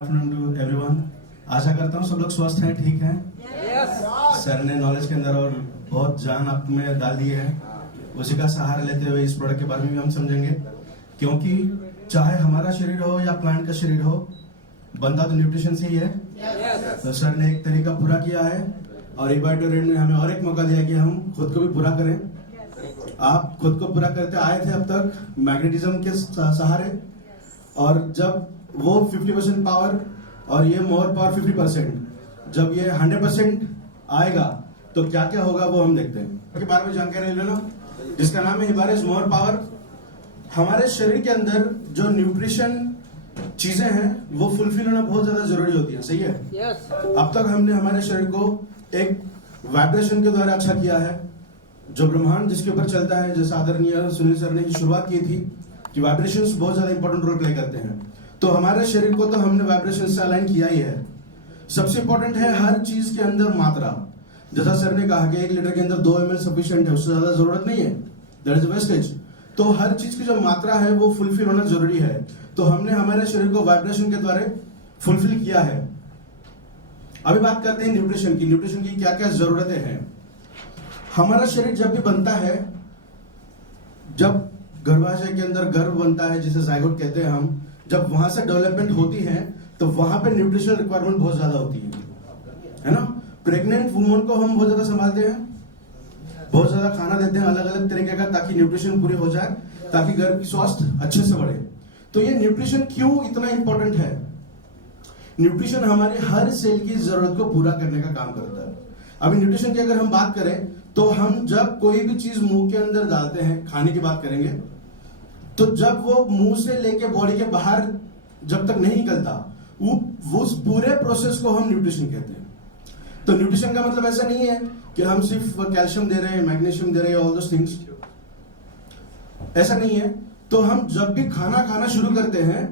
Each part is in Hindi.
Afternoon to everyone. आशा करता हूँ सब लोग स्वस्थ हैं, ठीक हैं। सर ने नॉलेज के अंदर और बहुत जान आप में डाल दी है। उसी का सहारा लेते हुए इस प्रोडक्ट के बारे में भी हम समझेंगे, क्योंकि चाहे हमारा शरीर हो या प्लांट का शरीर हो, बनता तो न्यूट्रिशन से ही है। तो सर ने एक तरीका पूरा किया है और इबाइटोरेट ने हमें और एक मौका दिया कि हम खुद को भी पूरा करें। आप खुद को पूरा करते आए थे अब तक मैग्नेटिज्म के सहारे, और जब वो 50% पावर और ये मोर पावर 50%, जब ये 100% आएगा तो क्या क्या होगा वो हम देखते हैं। के बारे में जानकारी ले लो, जिसका नाम है हिबारिस मोर पावर। हमारे शरीर के अंदर जो न्यूट्रिशन चीजें हैं वो फुलफिल होना बहुत ज्यादा जरूरी होती है, सही है। अब तक हमने हमारे शरीर को एक वाइब्रेशन के द्वारा अच्छा किया है, जो ब्रह्मांड जिसके ऊपर चलता है, जैसे आदरणीय सुनील सर ने शुरुआत की थी कि वाइब्रेशंस बहुत ज्यादा इंपॉर्टेंट रोल प्ले करते हैं। तो हमारे शरीर को तो हमने वाइब्रेशन से अलाइन किया ही है। सबसे इंपॉर्टेंट है हर चीज के अंदर मात्रा। जैसा सर ने कहा कि 1 लीटर के अंदर 2 ml सफिशिएंट है, उससे ज्यादा जरूरत नहीं है, दैट इज वेस्टेज। तो हर चीज की जो मात्रा है वो फुलफिल होना जरूरी है। तो हमने हमारे शरीर को वाइब्रेशन के द्वारा फुलफिल किया है। अभी बात करते हैं न्यूट्रिशन की। न्यूट्रिशन की क्या क्या जरूरतें हैं। हमारा शरीर जब भी बनता है, जब गर्भाशय के अंदर गर्भ बनता है, जिसे जायगोट कहते हैं हम, जब वहां से डेवलपमेंट होती है तो वहां पे न्यूट्रिशनल रिक्वायरमेंट बहुत ज्यादा होती है ना। प्रेग्नेंट वुमन को हम बहुत ज्यादा संभालते हैं, बहुत ज्यादा खाना देते हैं अलग अलग तरीके का, ताकि न्यूट्रिशन पूरी हो जाए, ताकि गर्भ की स्वास्थ्य अच्छे से बढ़े। तो ये न्यूट्रिशन क्यों इतना इंपॉर्टेंट है। न्यूट्रिशन हमारे हर सेल की जरूरत को पूरा करने का काम करता है। अभी न्यूट्रिशन की अगर हम बात करें तो हम जब कोई भी चीज मुंह के अंदर डालते हैं, खाने की बात करेंगे, तो जब वो मुंह से लेके बॉडी के बाहर जब तक नहीं निकलता, वो उस पूरे प्रोसेस को हम न्यूट्रिशन कहते हैं। तो न्यूट्रिशन का मतलब ऐसा नहीं है कि हम सिर्फ कैल्शियम दे रहे हैं, मैग्नीशियम दे रहे हैं, ऑल दोस थिंग्स, ऐसा नहीं है। तो हम जब भी खाना खाना शुरू करते हैं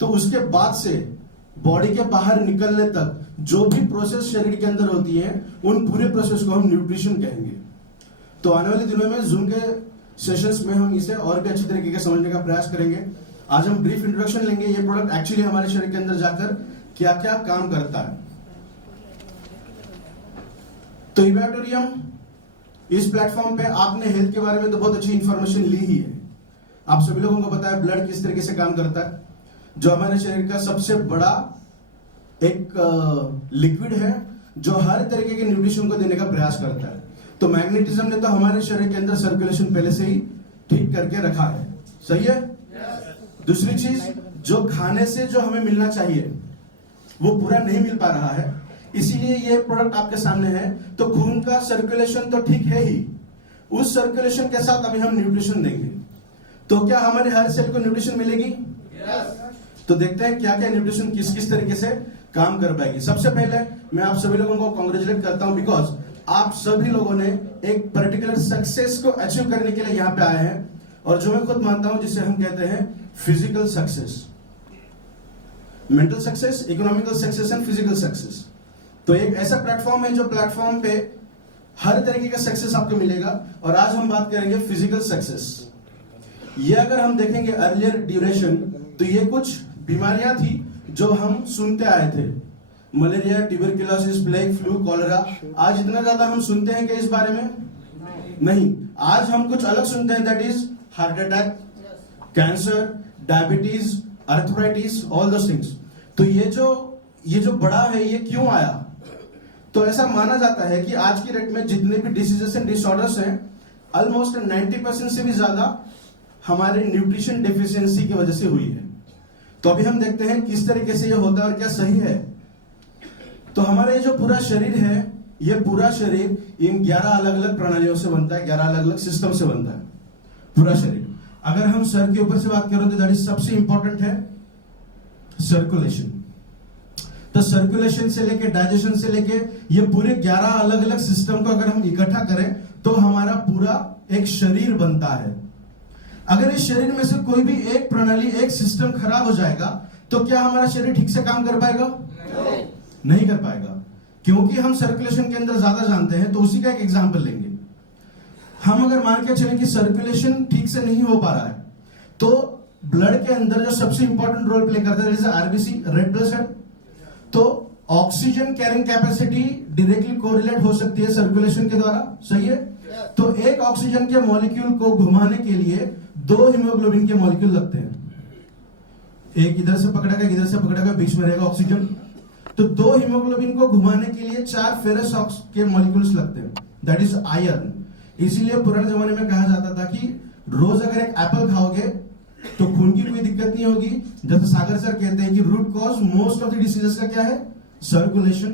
तो उसके बाद से बॉडी के बाहर निकलने तक जो भी प्रोसेस शरीर के अंदर होती है, उन पूरे प्रोसेस को हम न्यूट्रिशन कहेंगे। तो आने वाले दिनों में जूम के सेशंस में हम इसे और भी अच्छे तरीके से समझने का प्रयास करेंगे। आज हम ब्रीफ इंट्रोडक्शन लेंगे, ये प्रोडक्ट एक्चुअली हमारे शरीर के अंदर जाकर क्या क्या काम करता है। तो इबैटोरियम, इस प्लेटफॉर्म पे आपने हेल्थ के बारे में तो बहुत अच्छी इंफॉर्मेशन ली ही है। आप सभी लोगों को पता है ब्लड किस तरीके से काम करता है, जो हमारे शरीर का सबसे बड़ा एक लिक्विड है जो हर तरीके के न्यूट्रिशन को देने का प्रयास करता है। तो मैग्नेटिज्म ने तो हमारे शरीर के अंदर सर्कुलेशन पहले से ही ठीक करके रखा है, सही है। दूसरी चीज, जो खाने से जो हमें मिलना चाहिए वो पूरा नहीं मिल पा रहा है, इसीलिए ये प्रोडक्ट आपके सामने है। तो खून का सर्कुलेशन तो ठीक है ही, उस सर्कुलेशन के साथ अभी हम न्यूट्रिशन देंगे। तो क्या हमारे हर सेल को न्यूट्रिशन मिलेगी? तो देखते हैं क्या क्या न्यूट्रिशन किस किस तरीके से काम कर पाएगी। सबसे पहले मैं आप सभी लोगों को कॉन्ग्रेचुलेट करता हूं, बिकॉज आप सभी लोगों ने एक पर्टिकुलर सक्सेस को अचीव करने के लिए यहां पे आए हैं, और जो मैं खुद मानता हूं जिसे हम कहते हैं physical success, mental success, economical success and physical success. तो एक ऐसा प्लेटफॉर्म है जो प्लेटफॉर्म पे हर तरीके का सक्सेस आपको मिलेगा। और आज हम बात करेंगे फिजिकल सक्सेस। ये अगर हम देखेंगे अर्लियर ड्यूरेशन, तो ये कुछ बीमारियां थी जो हम सुनते आए थे, malaria, tuberculosis, plague, flu, cholera. आज इतना ज्यादा हम सुनते हैं कि इस बारे में नहीं, आज हम कुछ अलग सुनते हैं, that is heart attack, cancer, diabetes, arthritis, all those things. तो ये जो बड़ा है, ये क्यों आया? तो ऐसा माना जाता है कि आज की डेट में जितने भी डिसीजेस एंड डिसऑर्डर्स हैं, ऑलमोस्ट 90% से भी ज्यादा हमारे न्यूट्रिशन डेफिशिएंसी की वजह से हुई है। तो अभी हम देखते हैं किस तरीके से ये होता है और क्या सही है। तो हमारा ये जो पूरा शरीर है, ये पूरा शरीर इन 11 अलग अलग प्रणालियों से बनता है, 11 अलग अलग सिस्टम से बनता है पूरा शरीर। अगर हम सर के ऊपर से बात करें तो दैट इज सबसे इंपॉर्टेंट है सर्कुलेशन। तो सर्कुलेशन से लेके डाइजेशन से लेके ये पूरे 11 अलग अलग सिस्टम को अगर हम इकट्ठा करें तो हमारा पूरा एक शरीर बनता है। अगर इस शरीर में से कोई भी एक प्रणाली, एक सिस्टम खराब हो जाएगा तो क्या हमारा शरीर ठीक से काम कर पाएगा? नहीं कर पाएगा, क्योंकि हम सर्कुलेशन के अंदर ज्यादा जानते हैं। तो उसी का एक एग्जांपल लेंगे। हम अगर मान के चलें कि सर्कुलेशन ठीक से नहीं हो पा रहा है, तो ब्लड के अंदर जो सबसे इंपॉर्टेंट रोल प्ले करता है आरबीसी, रेड ब्लड सेल। तो oxygen carrying capacity directly correlate हो सकती है सर्कुलेशन के द्वारा, सही है। तो एक ऑक्सीजन के मॉलिक्यूल को घुमाने के लिए 2 हीमोग्लोबिन के मॉलिक्यूल लगते हैं। एक इधर से पकड़ेगा, इधर से पकड़ेगा, बीच में रहेगा ऑक्सीजन। तो 2 हीमोग्लोबिन को घुमाने के लिए 4 फेरस ऑक्स के मॉलिक्यूल्स लगते हैं, दैट इज आयरन। इसीलिए पुराने जमाने में कहा जाता था कि रोज अगर एक एप्पल खाओगे तो खून की कोई दिक्कत नहीं होगी। जैसे सागर सर कहते हैं कि root cause most of the diseases का क्या है, सर्कुलेशन।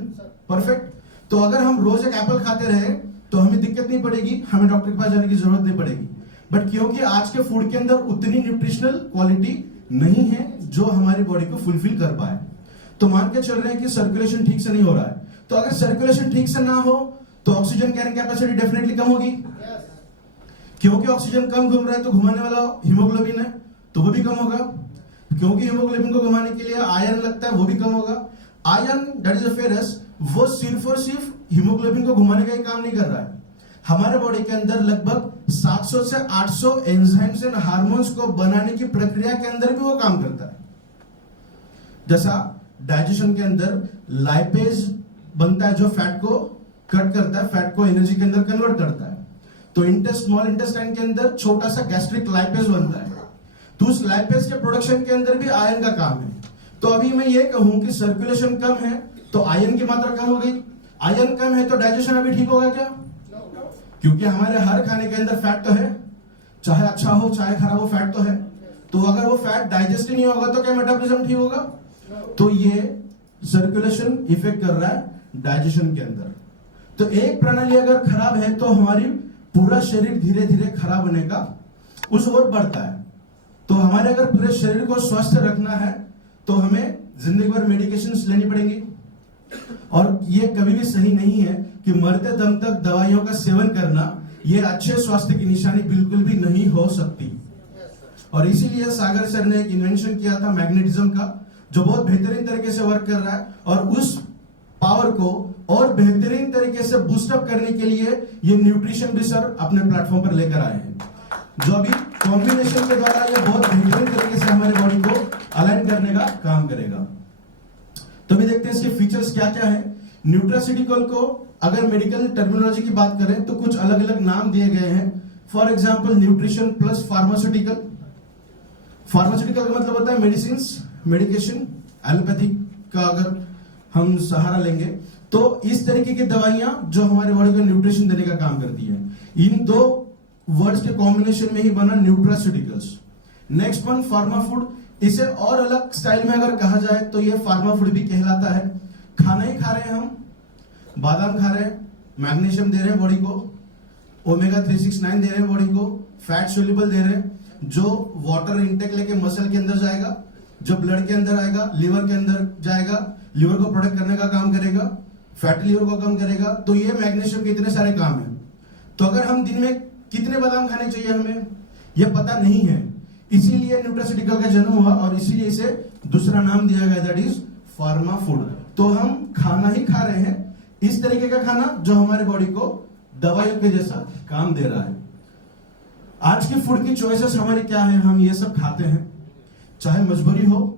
परफेक्ट। तो अगर हम रोज एक एप्पल खाते रहे तो हमें दिक्कत नहीं पड़ेगी, हमें डॉक्टर के पास जाने की जरूरत नहीं पड़ेगी। बट क्योंकि आज के फूड के अंदर उतनी न्यूट्रिशनल क्वालिटी नहीं है जो हमारी बॉडी को फुलफिल कर पाए, तो मान के चल रहे हैं कि सर्कुलेशन ठीक से नहीं हो रहा है। तो अगर सर्कुलेशन ठीक से ना हो तो oxygen carrying capacity definitely come होगी। क्योंकि ऑक्सीजन कम घूम रहा है तो घुमाने वाला हीमोग्लोबिन है तो वो भी कम होगा। क्योंकि हीमोग्लोबिन को घुमाने के लिए आयरन लगता है, वो भी कम होगा। Iron that is a ferrous, वो सिर्फ और सिर्फ हीमोग्लोबिन को घुमाने का ही काम नहीं कर रहा है। हमारे बॉडी के अंदर लगभग 700 से 800 एंजाइम्स एंड हार्मोन्स को बनाने की प्रक्रिया के अंदर भी वो काम करता है। जैसा डाइजेशन के अंदर लाइपेज बनता है जो फैट को कट करता है, फैट को एनर्जी के अंदर कन्वर्ट करता है। तो स्मॉल इंटेस्टाइन के अंदर छोटा सा गैस्ट्रिक लाइपेज बनता है। तो उस लाइपेज के प्रोडक्शन के अंदर भी आयरन का काम है। तो अभी मैं ये कहूं कि सर्कुलेशन कम है तो आयरन की मात्रा कम हो गई। आयरन कम है तो डाइजेशन अभी ठीक होगा क्या? क्योंकि हमारे हर खाने के अंदर फैट तो है, चाहे अच्छा हो चाहे खराब हो, फैट तो है। तो अगर वो फैट डाइजेस्ट ही नहीं होगा तो क्या मेटाबॉलिज्म ठीक होगा? तो ये सर्कुलेशन इफेक्ट कर रहा है डाइजेशन के अंदर। तो एक प्रणाली अगर खराब है तो हमारी पूरा शरीर धीरे धीरे खराब होने का उस ओर बढ़ता है। तो हमारे अगर पूरे शरीर को स्वस्थ रखना है तो हमें जिंदगी भर मेडिकेशंस लेनी पड़ेंगी। और ये कभी भी सही नहीं है कि मरते दम तक दवाइयों का सेवन करना ये अच्छे स्वास्थ्य की निशानी बिल्कुल भी नहीं हो सकती। और इसीलिए सागर सर ने एक इन्वेंशन किया था मैग्नेटिज्म का, जो बहुत बेहतरीन तरीके से वर्क कर रहा है। और उस पावर को और बेहतरीन तरीके से बूस्टअप करने के लिए ये न्यूट्रिशन भी सर अपने प्लेटफॉर्म पर लेकर आए हैं, जो अभी कॉम्बिनेशन के द्वारा ये बहुत बेहतरीन तरीके से हमारे बॉडी को अलाइन करने का काम करेगा। तो भी देखते हैं इसके फीचर्स क्या क्या है। न्यूट्रास्यूटिकल को अगर मेडिकल टर्मिनोलॉजी की बात करें तो कुछ अलग अलग नाम दिए गए हैं। For example nutrition plus pharmaceutical. Pharmaceutical का मतलब होता है मेडिसिन, मेडिकेशन, एलोपैथिक का अगर हम सहारा लेंगे तो इस तरीके की दवाइयां जो हमारे बॉडी को न्यूट्रिशन देने का काम करती है। इन दो वर्ड्स के कॉम्बिनेशन में ही बना nutraceuticals. Next one pharma food. इसे और अलग स्टाइल में अगर कहा जाए तो ये फार्मा फूड भी कहलाता है। खाना ही खा रहे हैं हम, बादाम खा रहे हैं, मैग्नीशियम दे रहे हैं बॉडी को, ओमेगा 369 दे रहे हैं बॉडी को, फैट सोल्यूबल दे रहे हैं जो वाटर इंटेक लेके मसल के अंदर जाएगा, जो ब्लड के अंदर आएगा, लिवर के अंदर जाएगा, लिवर को प्रोटेक्ट करने का काम करेगा, फैटी लिवर को कम करेगा। तो ये मैग्नीशियम के इतने सारे काम है। तो अगर हम दिन में कितने बादाम खाने चाहिए हमें ये पता नहीं है, इसीलिए न्यूट्रास्यूटिकल का जन्म हुआ और इसीलिए इसे दूसरा नाम दिया गया, दैट इज फार्मा फूड। तो हम खाना ही खा रहे हैं, इस तरीके का खाना जो हमारे बॉडी को दवाइयों के जैसा काम दे रहा है। आज की फूड की चॉइसेस हमारी क्या है, हम ये सब खाते हैं, चाहे मजबूरी हो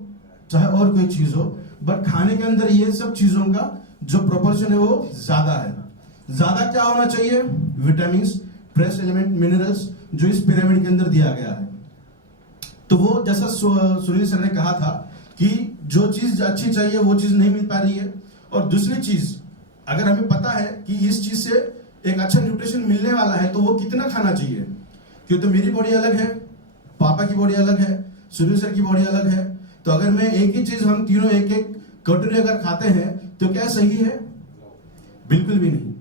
चाहे और कोई चीज हो, बट खाने के अंदर ये सब चीजों का जो प्रोपोर्शन है वो ज्यादा है। ज्यादा क्या होना चाहिए? विटामिन, ट्रेस एलिमेंट, मिनरल्स जो इस पिरामिड के अंदर दिया गया है। तो वो जैसा सुनील सर ने कहा था कि जो चीज अच्छी चाहिए वो चीज नहीं मिल पा रही है। और दूसरी चीज, अगर हमें पता है कि इस चीज से एक अच्छा न्यूट्रिशन मिलने वाला है तो वो कितना खाना चाहिए, क्यों? तो मेरी बॉडी अलग है, पापा की बॉडी अलग है, सुनील सर की बॉडी अलग है। तो अगर मैं एक ही चीज हम तीनों एक एक कटोरी अगर खाते हैं तो क्या सही है? बिल्कुल भी नहीं।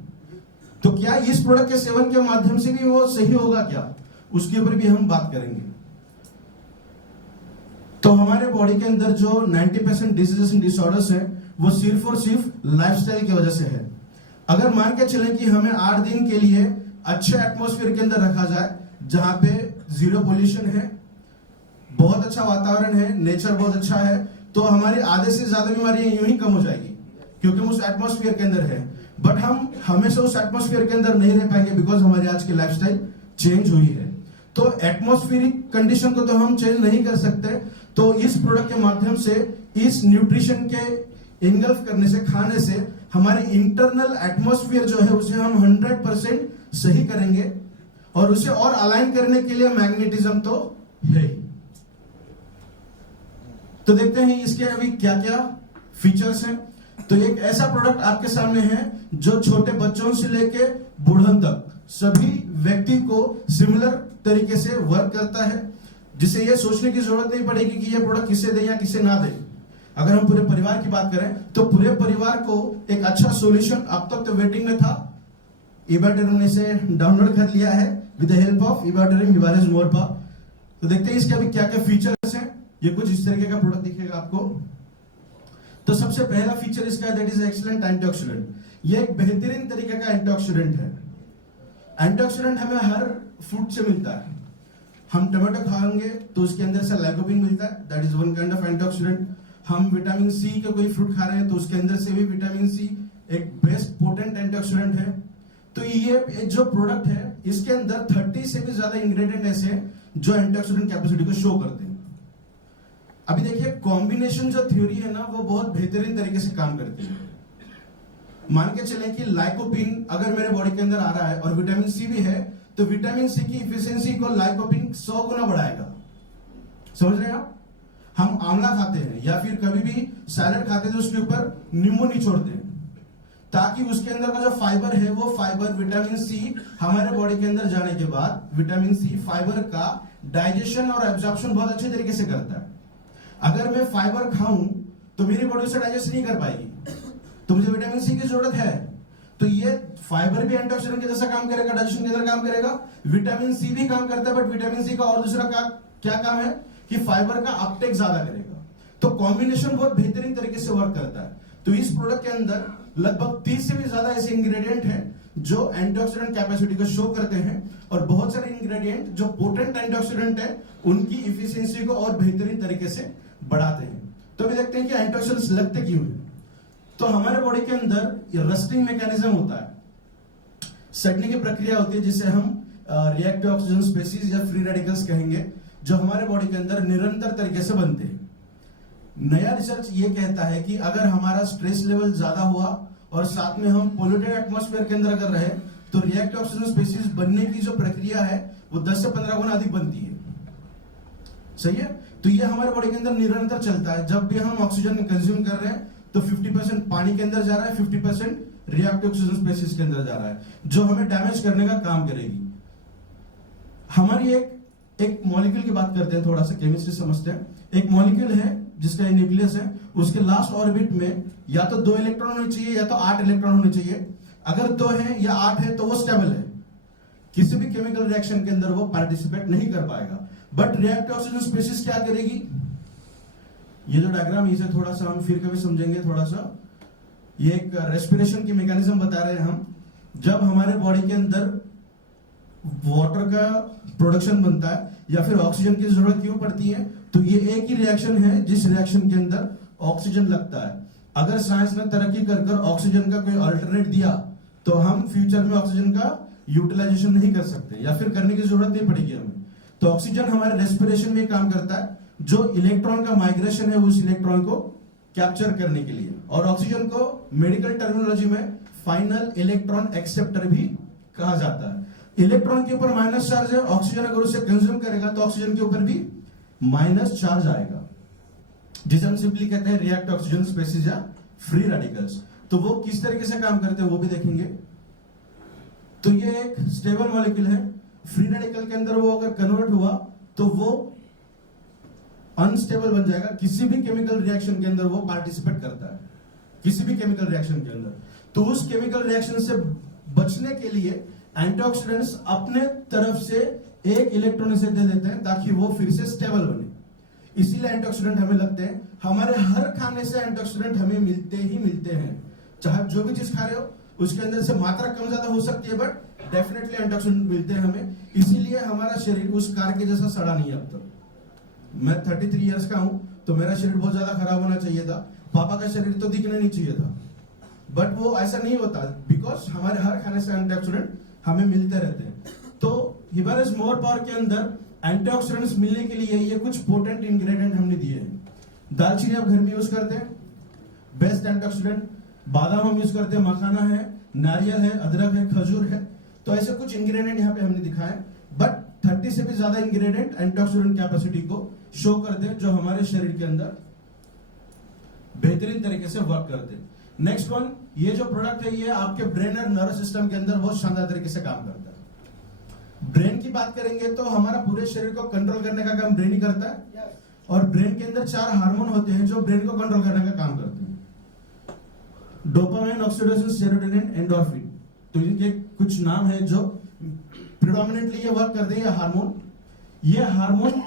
तो क्या इस प्रोडक्ट के सेवन के माध्यम से भी वो सही होगा क्या? उसके ऊपर भी हम बात करेंगे। तो हमारे बॉडी के अंदर जो 90% डिजीजेस एंड डिसऑर्डर्स है वो सिर्फ और सिर्फ लाइफस्टाइल की वजह से है। अगर मान के चलें कि हमें 8 दिन के लिए अच्छे एटमॉस्फेयर के अंदर रखा जाए जहां पे जीरो पोल्यूशन है, बहुत अच्छा वातावरण है, नेचर बहुत अच्छा है, तो हमारी आधे से ज्यादा बीमारियां यूं ही कम हो जाएगी क्योंकि हम उस एटमॉस्फेयर के अंदर है। बट हम हमेशा उस एटमॉस्फेयर के अंदर नहीं रह पाएंगे बिकॉज हमारी आज की लाइफस्टाइल चेंज हुई है। तो एटमॉस्फेरिक कंडीशन को तो हम चेंज नहीं कर सकते, तो इस प्रोडक्ट के माध्यम से इस न्यूट्रिशन के इंगल्फ करने से, खाने से हमारे इंटरनल एटमॉस्फेयर जो है उसे हम 100% सही करेंगे, और उसे और अलाइन करने के लिए मैग्नेटिज्म तो है ही। तो देखते हैं इसके अभी क्या क्या फीचर्स हैं। तो एक ऐसा प्रोडक्ट आपके सामने है जो छोटे बच्चों से लेके बूढ़ों तक सभी व्यक्ति को सिमिलर तरीके से वर्क करता है, जिसे यह सोचने की जरूरत नहीं पड़ेगी कि यह प्रोडक्ट किसे दे या किसे ना दे। अगर हम पूरे परिवार की बात करें तो पूरे परिवार को एक अच्छा सॉल्यूशन अब तक तो वेटिंग में था, इबाटेरिम ने इसे डाउनलोड कर लिया है विद द हेल्प ऑफ इबाटेरिम हिबारिस मोरपा। तो देखते हैं इसके अभी क्या क्या फीचर्स हैं। ये कुछ इस तरीके का प्रोडक्ट दिखेगा आपको। तो सबसे पहला फीचर इसका है दैट इज एक्सीलेंट एंटीऑक्सीडेंट। ये एक बेहतरीन तरीके का एंटीऑक्सीडेंट है। एंटीऑक्सीडेंट हमें हर फ्रूट से मिलता है। हम टमाटो खाएंगे तो उसके अंदर से लाइकोपिन मिलता है, that is one kind of antioxidant. हम विटामिन सी का कोई फ्रूट खा रहे हैं तो उसके अंदर से भी विटामिन सी एक बेस्ट पोटेंट एंटीऑक्सीडेंट है। तो ये जो प्रोडक्ट है इसके अंदर 30 से भी ज्यादा इंग्रेडिएंट ऐसे हैं जो एंटीऑक्सीडेंट कैपेसिटी को शो करते हैं। अभी देखिए कॉम्बिनेशन जो थ्योरी है ना वो बहुत बेहतरीन तरीके से काम करती है। मान के चलें कि लाइकोपिन अगर मेरे बॉडी के अंदर आ रहा है और विटामिन सी भी है, तो विटामिन सी की इफिशियंसी को लाइकोपिन 100 गुना बढ़ाएगा। समझ रहे हैं आप? हम आंवला खाते हैं या फिर कभी भी सैलेड खाते हैं तो उसके ऊपर नींबू निचोड़ते हैं ताकि उसके अंदर का जो फाइबर है वो फाइबर विटामिन सी हमारे बॉडी के अंदर जाने के बाद विटामिन सी फाइबर का डाइजेशन और एब्जॉर्प्शन बहुत अच्छे तरीके से करता है। अगर मैं फाइबर खाऊं तो मेरी बॉडी उसे डाइजेस्ट नहीं कर पाएगी, तो मुझे विटामिन सी की जरूरत है। तो ये फाइबर भी एंटीऑक्सीडेंट के जैसा काम करेगा, डाइजेशन के जैसा काम करेगा, विटामिन सी भी काम करता है, बट विटामिन सी का और दूसरा क्या काम है कि फाइबर का अपटेक ज्यादा करेगा। तो कॉम्बिनेशन बहुत बेहतरीन तरीके से वर्क करता है। तो इस प्रोडक्ट के अंदर लगभग 30 से भी ज्यादा ऐसे इंग्रेडिएंट हैं जो एंटीऑक्सीडेंट कैपेसिटी को शो करते हैं, और बहुत सारे इंग्रेडिएंट जो पोटेंट एंटीऑक्सीडेंट है उनकी इफिशियंसी को और बेहतरीन तरीके से बढ़ाते हैं। तो अभी देखते हैं कि एंटीऑक्सीडेंट्स लगते क्यों हैं। तो हमारे बॉडी के अंदर रस्टिंग मैकेनिज्म होता है, सड़ने की प्रक्रिया होती है जिसे हम रिएक्टिव ऑक्सीजन स्पेसीज या फ्री रेडिकल्स कहेंगे, जो हमारे बॉडी के अंदर निरंतर तरीके से बनते हैं। नया रिसर्च ये कहता है कि अगर हमारा स्ट्रेस लेवल ज्यादा हुआ और साथ में हम पोल्यूटेड एटमॉस्फेयर के अंदर अगर रहे तो रिएक्टिव ऑक्सीजन स्पेसीज बनने की जो प्रक्रिया है वो 10 से 15 गुना अधिक बनती है। सही है? तो ये हमारे बॉडी के अंदर निरंतर चलता है। जब भी हम ऑक्सीजन कंज्यूम कर रहे हैं तो 50% पानी के अंदर जा रहा है, 50% रिएक्टिव ऑक्सीजन स्पेसीज के अंदर जा रहा है, जो हमें डैमेज करने का काम करेगी। हमारी एक मॉलिक्यूल की बात करते हैं, थोड़ा सा केमिस्ट्री समझते हैं। एक मॉलिक्यूल है जिसका न्यूक्लियस है, उसके लास्ट ऑर्बिट में या तो 2 इलेक्ट्रॉन होने चाहिए या तो 8 इलेक्ट्रॉन होने चाहिए। अगर 2 है या 8 है तो वो स्टेबल है, किसी भी केमिकल रिएक्शन के अंदर वो पार्टिसिपेट नहीं कर पाएगा। बट रिएक्टिव ऑक्सीजन स्पेसीज क्या करेगी? ये जो डायग्राम इसे थोड़ा सा हम फिर कभी समझेंगे थोड़ा सा। ये एक रेस्पिरेशन की मैकेनिज्म बता रहे हैं हम। जब हमारे बॉडी के अंदर वाटर का प्रोडक्शन बनता है या फिर ऑक्सीजन की जरूरत क्यों पड़ती है, तो ये एक ही रिएक्शन है जिस रिएक्शन के अंदर ऑक्सीजन लगता है। अगर साइंस ने तरक्की कर ऑक्सीजन का कोई अल्टरनेट दिया तो हम फ्यूचर में ऑक्सीजन का यूटिलाइजेशन नहीं कर सकते या फिर करने की जरूरत नहीं पड़ेगी हमें। तो ऑक्सीजन हमारे रेस्पिरेशन में काम करता है, जो इलेक्ट्रॉन का माइग्रेशन है उस इलेक्ट्रॉन को कैप्चर करने के लिए। और ऑक्सीजन को मेडिकल टर्मिनोलॉजी में फाइनल इलेक्ट्रॉन एक्सेप्टर भी कहा जाता है। इलेक्ट्रॉन के ऊपर माइनस चार्ज है, ऑक्सीजन अगर उसे कंज्यूम करेगा तो ऑक्सीजन के ऊपर भी माइनस चार्ज आएगा, जिसे हम सिंपली कहते हैं रिएक्टिव ऑक्सीजन स्पेसीज या फ्री रेडिकल्स। तो वो किस तरीके से काम करते हैं वो भी देखेंगे। तो ये एक स्टेबल मॉलिक्यूल है। फ्री रेडिकल के अंदर वो अगर कन्वर्ट हुआ तो वो अनस्टेबल बन जाएगा। किसी भी केमिकल रिएक्शन के अंदर वो पार्टिसिपेट करता है, किसी भी केमिकल रिएक्शन के अंदर। तो उस केमिकल रिएक्शन से बचने के लिए एंटीऑक्सीडेंट्स अपने तरफ से एक इलेक्ट्रॉन इसे दे देते हैं ताकि वो फिर से स्टेबल बने। इसीलिए एंटीऑक्सीडेंट हमें लगते हैं। हमारे हर खाने से एंटीऑक्सीडेंट हमें मिलते ही मिलते हैं। चाहे जो भी चीज खा रहे हो उसके अंदर से मात्रा कम ज्यादा हो सकती है, बट डेफिनेटली एंटीऑक्सीडेंट मिलते हैं हमें। इसीलिए हमारा शरीर उस कार के जैसा सड़ा नहीं है अब तक। मैं 33 इयर्स का हूं तो मेरा शरीर बहुत ज्यादा खराब होना चाहिए था। पापा का शरीर तो दिखना नहीं चाहिए था, बट वो ऐसा नहीं होता बिकॉज हमारे हर खाने से एंटीऑक्सीडेंट हमें मिलते रहते हैं। तो हिबारिस मोर पावर के अंदर एंटीऑक्सीडेंट्स मिलने के लिए ये कुछ पोटेंट इंग्रेडिएंट हमने दिए हैं। दालचीनी आप घर में यूज करते हैं, बेस्ट एंटीऑक्सीडेंट। बादाम हम यूज करते हैं, मखाना है, नारियल है, अदरक है, खजूर है। तो ऐसे कुछ इंग्रेडिएंट यहाँ पे हमने दिखाए, बट 30 से भी ज्यादा इंग्रेडिएंट एंटीऑक्सीडेंट कैपेसिटी को शो करते हैं, जो हमारे शरीर के अंदर बेहतरीन तरीके से वर्क करते हैं। नेक्स्ट वन, ये जो प्रोडक्ट है ये आपके ब्रेन और नर्वस सिस्टम के अंदर बहुत शानदार तरीके से काम करता है। ब्रेन की बात करेंगे तो हमारा पूरे शरीर को कंट्रोल करने का काम ब्रेन ही करता है, और ब्रेन के अंदर 4 हार्मोन होते हैं जो ब्रेन को कंट्रोल करने का काम करते हैं। Dopamine, oxytocin, serotonin, endorphin. तो इनके कुछ नाम है जो प्रिडोमिनेटली ये वर्क करते हैं। ये हार्मोन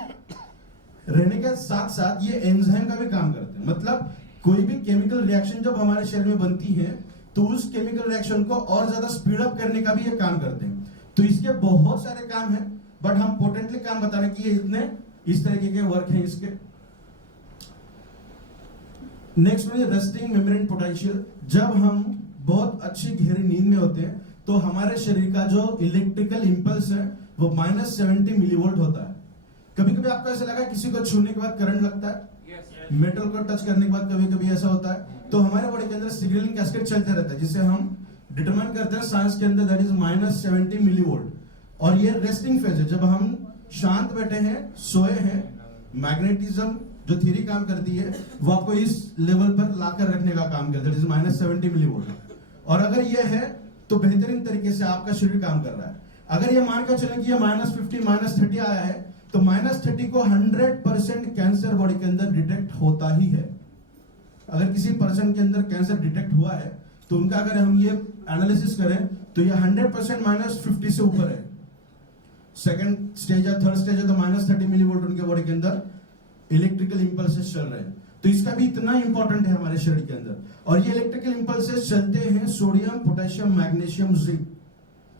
रहने के साथ साथ ये एंजाइम का भी काम करते हैं। मतलब कोई भी केमिकल रिएक्शन जब हमारे शरीर में बनती है तो उस केमिकल रिएक्शन को और ज्यादा स्पीड अप करने का भी ये काम करते हैं। तो इसके बहुत सारे काम हैं, बट हम पोटेंटली काम बता रहे कि ये इतने इस तरीके के वर्क हैं इसके। नेक्स्ट में रेस्टिंग मेम्ब्रेन पोटेंशियल। जब हम बहुत अच्छी गहरी नींद में होते हैं तो हमारे शरीर का जो इलेक्ट्रिकल इंपल्स है वो -70 मिलीवोल्ट होता है। कभी कभी आपको ऐसा लगा किसी को छूने के बाद करंट लगता है, मेटल को टच करने के बाद कभी कभी ऐसा होता है। तो हमारे बॉडी के अंदर सिग्नलिंग कैस्केड चलते रहता है, जिसे हम डिटरमाइन करते हैं साइंस के अंदर, दैट इज -70 मिलीवोल्ट। और ये रेस्टिंग फेज है, जब हम शांत बैठे हैं, सोए हैं। मैग्नेटिज्म जो थ्योरी काम करती है वो आपको इस लेवल पर लाकर रखने का काम करता है, दैट इज -70 मिलीवोल्ट। और अगर ये है तो बेहतरीन तरीके से आपका शरीर काम कर रहा है। अगर ये मान कर चले कि ये -50 -30 आया है तो -30 को 100% कैंसर बॉडी के अंदर डिटेक्ट होता ही है। अगर किसी पर्सन के अंदर कैंसर डिटेक्ट हुआ है तो उनका अगर हम ये एनालिसिस करें तो ये 100% -50 से ऊपर है। सेकंड स्टेज या थर्ड स्टेज है तो -30 मिलीवोल्ट उनके बॉडी के अंदर इलेक्ट्रिकल इंपल्सेस चल रहे हैं। तो इसका भी इतना इंपॉर्टेंट है हमारे शरीर के अंदर। और ये इलेक्ट्रिकल इंपल्सेस चलते हैं सोडियम, पोटेशियम, मैग्नीशियम, जिंक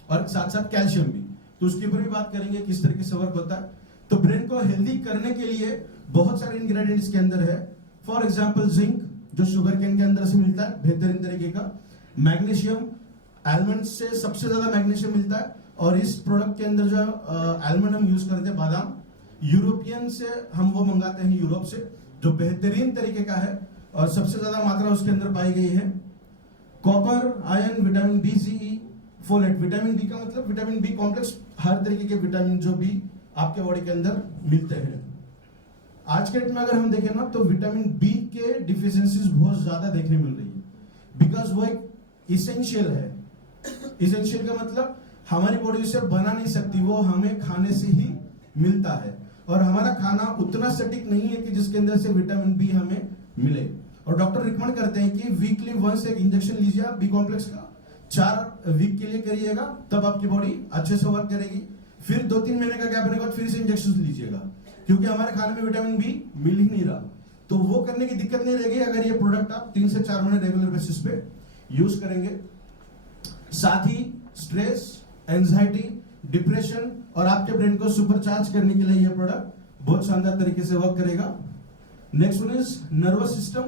और साथ साथ कैल्शियम भी। तो उसके ऊपर भी बात करेंगे किस तरीके से वर्क होता है। तो ब्रेन को हेल्दी करने के लिए बहुत सारे इंग्रेडिएंट इसके अंदर है। फॉर एग्जांपल जिंक जो शुगर केन के अंदर से मिलता है बेहतरीन तरीके का। मैग्नीशियम, आलमंड से सबसे ज्यादा मैग्नीशियम मिलता है। और इस प्रोडक्ट के अंदर जो आलमंड हम यूज करते हैं, बादाम, यूरोपियन से हम वो मंगाते हैं, यूरोप से, जो बेहतरीन तरीके का है और सबसे ज्यादा मात्रा उसके अंदर पाई गई है। कॉपर, आयरन, विटामिन बी, सी, फोलेट। विटामिन बी का मतलब विटामिन बी कॉम्प्लेक्स, हर तरीके के विटामिन जो भी आपके बॉडी के अंदर मिलते हैं। आज के डेट में अगर हम देखें ना तो विटामिन बी के डिफिशियंसीज बहुत ज्यादा देखने मिल रही है, बिकॉज वो एक इसेंशियल है। इसेंशियल का मतलब हमारी बॉडी उसे बना नहीं सकती, वो हमें खाने से ही मिलता है। और हमारा खाना उतना सटीक नहीं है कि जिसके अंदर से विटामिन बी हमें मिले। और डॉक्टर रिकमेंड करते हैं कि वीकली वंस एक इंजेक्शन लीजिए आप बी कॉम्प्लेक्स का, 4 वीक के लिए करिएगा, तब आपकी बॉडी अच्छे से वर्क करेगी। फिर 2-3 महीने का गैप होने के बाद फिर से इंजेक्शन लीजिएगा, क्योंकि हमारे खाने में विटामिन बी मिल ही नहीं रहा। तो वो करने की दिक्कत नहीं रहेगी अगर ये प्रोडक्ट आप 3 से 4 महीने रेगुलर बेसिस पे यूज करेंगे। साथ ही स्ट्रेस, एंजाइटी, डिप्रेशन और आपके ब्रेन को सुपरचार्ज करने के लिए ये प्रोडक्ट बहुत शानदार तरीके से वर्क करेगा। Next one is nervous system.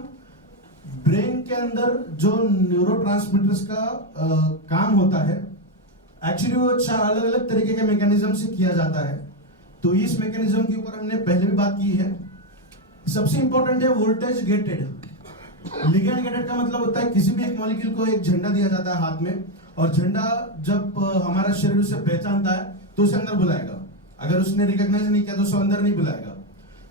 Brain के अंदर जो न्यूरोट्रांसमीटर्स का काम होता है, एक्चुअली वो 4 अलग अलग तरीके के मैकेनिज्म से किया जाता है। तो इस मैकेनिज्म के ऊपर हमने पहले भी बात की है। सबसे इंपॉर्टेंट है वोल्टेज गेटेड। लिगैंड गेटेड का मतलब होता है किसी भी एक मॉलिक्यूल को एक झंडा दिया जाता है हाथ में, और झंडा जब हमारा शरीर उसे पहचानता है तो उसे अंदर बुलाएगा। अगर उसने रिकॉग्नाइज नहीं किया तो उसे अंदर नहीं बुलाएगा।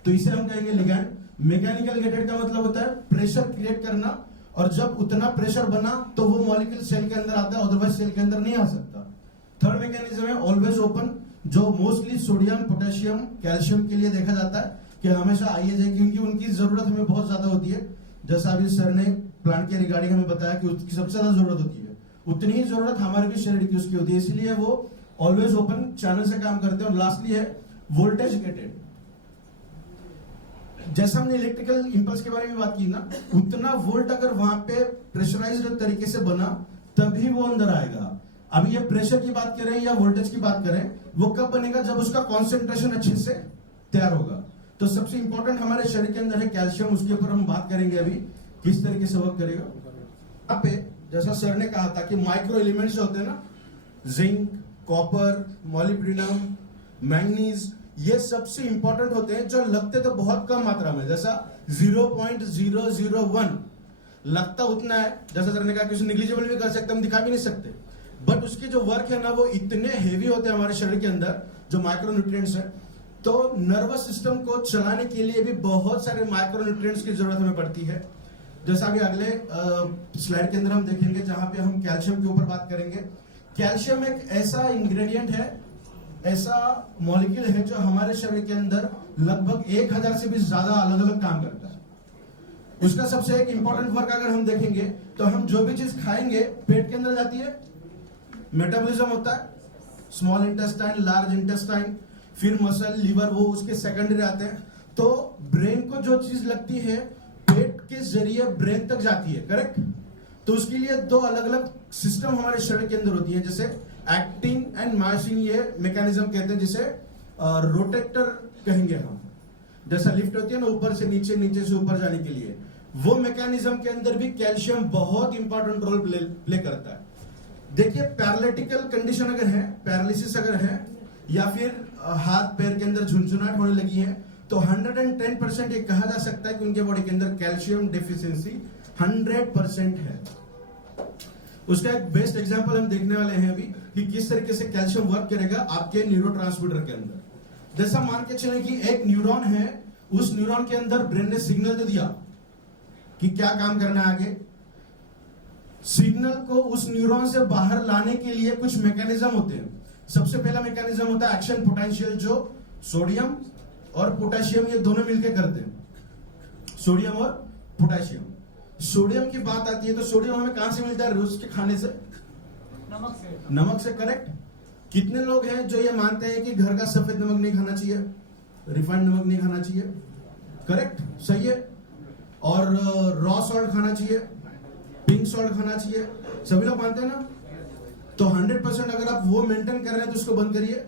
तो इसे हम कहेंगे लिगैंड। मैकेनिकल गेटेड का मतलब होता है प्रेशर क्रिएट करना, और जब उतना प्रेशर बना तो वो मॉलिक्यूल सेल के अंदर आता है, अदरवाइज सेल के अंदर नहीं आ सकता। थर्ड मैकेनिज्म है ऑलवेज ओपन, जो मोस्टली सोडियम, पोटेशियम, कैल्शियम के लिए देखा जाता है कि हमेशा आइए जाए, क्योंकि उनकी जरूरत हमें बहुत ज्यादा होती है। जैसा अभी सर ने प्लांट के रिगार्डिंग हमें बताया कि उसकी सबसे ज्यादा जरूरत होती है, उतनी ही जरूरत हमारे भी शरीर की उसकी होती है, इसलिए वो ऑलवेज ओपन चैनल से काम करते हैं। और लास्टली है वोल्टेज गेटेड। जैसा हमने इलेक्ट्रिकल इंपल्स के बारे में बात की ना, उतना वोल्ट अगर वहां पे प्रेशराइज्ड तरीके से बना तभी वो अंदर आएगा। अभी ये प्रेशर की बात करें या वोल्टेज की बात करें, वो कब बनेगा? जब उसका कॉन्सेंट्रेशन अच्छे से तैयार होगा। तो सबसे इंपॉर्टेंट हमारे शरीर के अंदर है कैल्शियम, उसके ऊपर हम बात करेंगे अभी किस तरीके से वर्क करेगा। यहाँ पे जैसा सर ने कहा था कि माइक्रो एलिमेंट्स होते हैं ना, जिंक, कॉपर, मॉलिब्डेनम, मैंगनीज, ये सबसे इंपॉर्टेंट होते हैं जो लगते तो बहुत कम मात्रा में, जैसा 0.001 लगता उतना है, जैसा सर ने कहा कि उसे निग्लिजिबल भी कर सकते, हम दिखा भी नहीं सकते, बट उसके जो वर्क है ना वो इतने हेवी होते हैं हमारे शरीर के अंदर, जो माइक्रोन्यूट्रिएंट्स है। तो नर्वस सिस्टम को चलाने के लिए भी बहुत सारे माइक्रोन्यूट्रिएंट्स की जरूरत हमें पड़ती है। जैसा कि अगले स्लाइड के अंदर हम देखेंगे, जहां पे हम कैल्शियम के ऊपर बात करेंगे। कैल्शियम एक ऐसा इंग्रेडिएंट है, ऐसा मॉलिक्यूल है जो हमारे शरीर के अंदर लगभग 1000 से भी ज्यादा अलग अलग काम करता है। उसका सबसे एक इंपॉर्टेंट वर्क अगर हम देखेंगे तो हम जो भी चीज खाएंगे पेट के अंदर जाती है, मेटाबॉलिज्म होता है, स्मॉल इंटेस्टाइन, लार्ज इंटेस्टाइन, फिर मसल, लिवर, वो उसके सेकेंडरी आते हैं। तो ब्रेन को जो चीज लगती है पेट के जरिए ब्रेन तक जाती है, करेक्ट। तो उसके लिए दो अलग अलग सिस्टम हमारे शरीर के अंदर होती है, जैसे एक्टिन एंड मायोसिन, ये मैकेनिज्म कहते हैं, जिसे रोटेटर कहेंगे हम। जैसा लिफ्ट होती है ना ऊपर से नीचे, नीचे से ऊपर जाने के लिए, वो मैकेनिज्म के अंदर भी कैल्शियम बहुत इंपॉर्टेंट रोल प्ले करता है। देखिए पैरालिटिकल कंडीशन अगर है, पैरालिसिस अगर है, या फिर हाथ पैर के अंदर झुनझुनाहट होने लगी है, तो 110% ये कहा जा सकता है कि उनके बॉडी के अंदर कैल्शियम डेफिशिएंसी 100% है। उसका एक बेस्ट एग्जांपल हम देखने वाले हैं अभी कि किस तरीके से कैल्शियम वर्क करेगा आपके न्यूरोट्रांसमीटर के अंदर। जैसा मान के चले कि एक न्यूरॉन है, उस न्यूरॉन के अंदर ब्रेन ने सिग्नल दे दिया कि क्या काम करना है आगे। सिग्नल को उस न्यूरॉन से बाहर लाने के लिए कुछ मैकेनिज्म होते हैं। सबसे पहला मैकेनिज्म होता है एक्शन पोटेंशियल, जो सोडियम और पोटेशियम ये दोनों मिलकर करते हैं, सोडियम और पोटेशियम। सोडियम की बात आती है तो सोडियम हमें कहां से मिलता है? रोज के खाने से, नमक से, करेक्ट। कितने लोग हैं जो ये मानते हैं कि घर का सफेद नमक नहीं खाना चाहिए, रिफाइंड नमक नहीं खाना चाहिए, करेक्ट, सही है। और रॉ सॉल्ट खाना चाहिए, पिंक सॉल्ट खाना चाहिए, सभी लोग मानते हैं ना। तो 100% अगर आप वो मेंटेन कर रहे हैं तो उसको बंद करिए।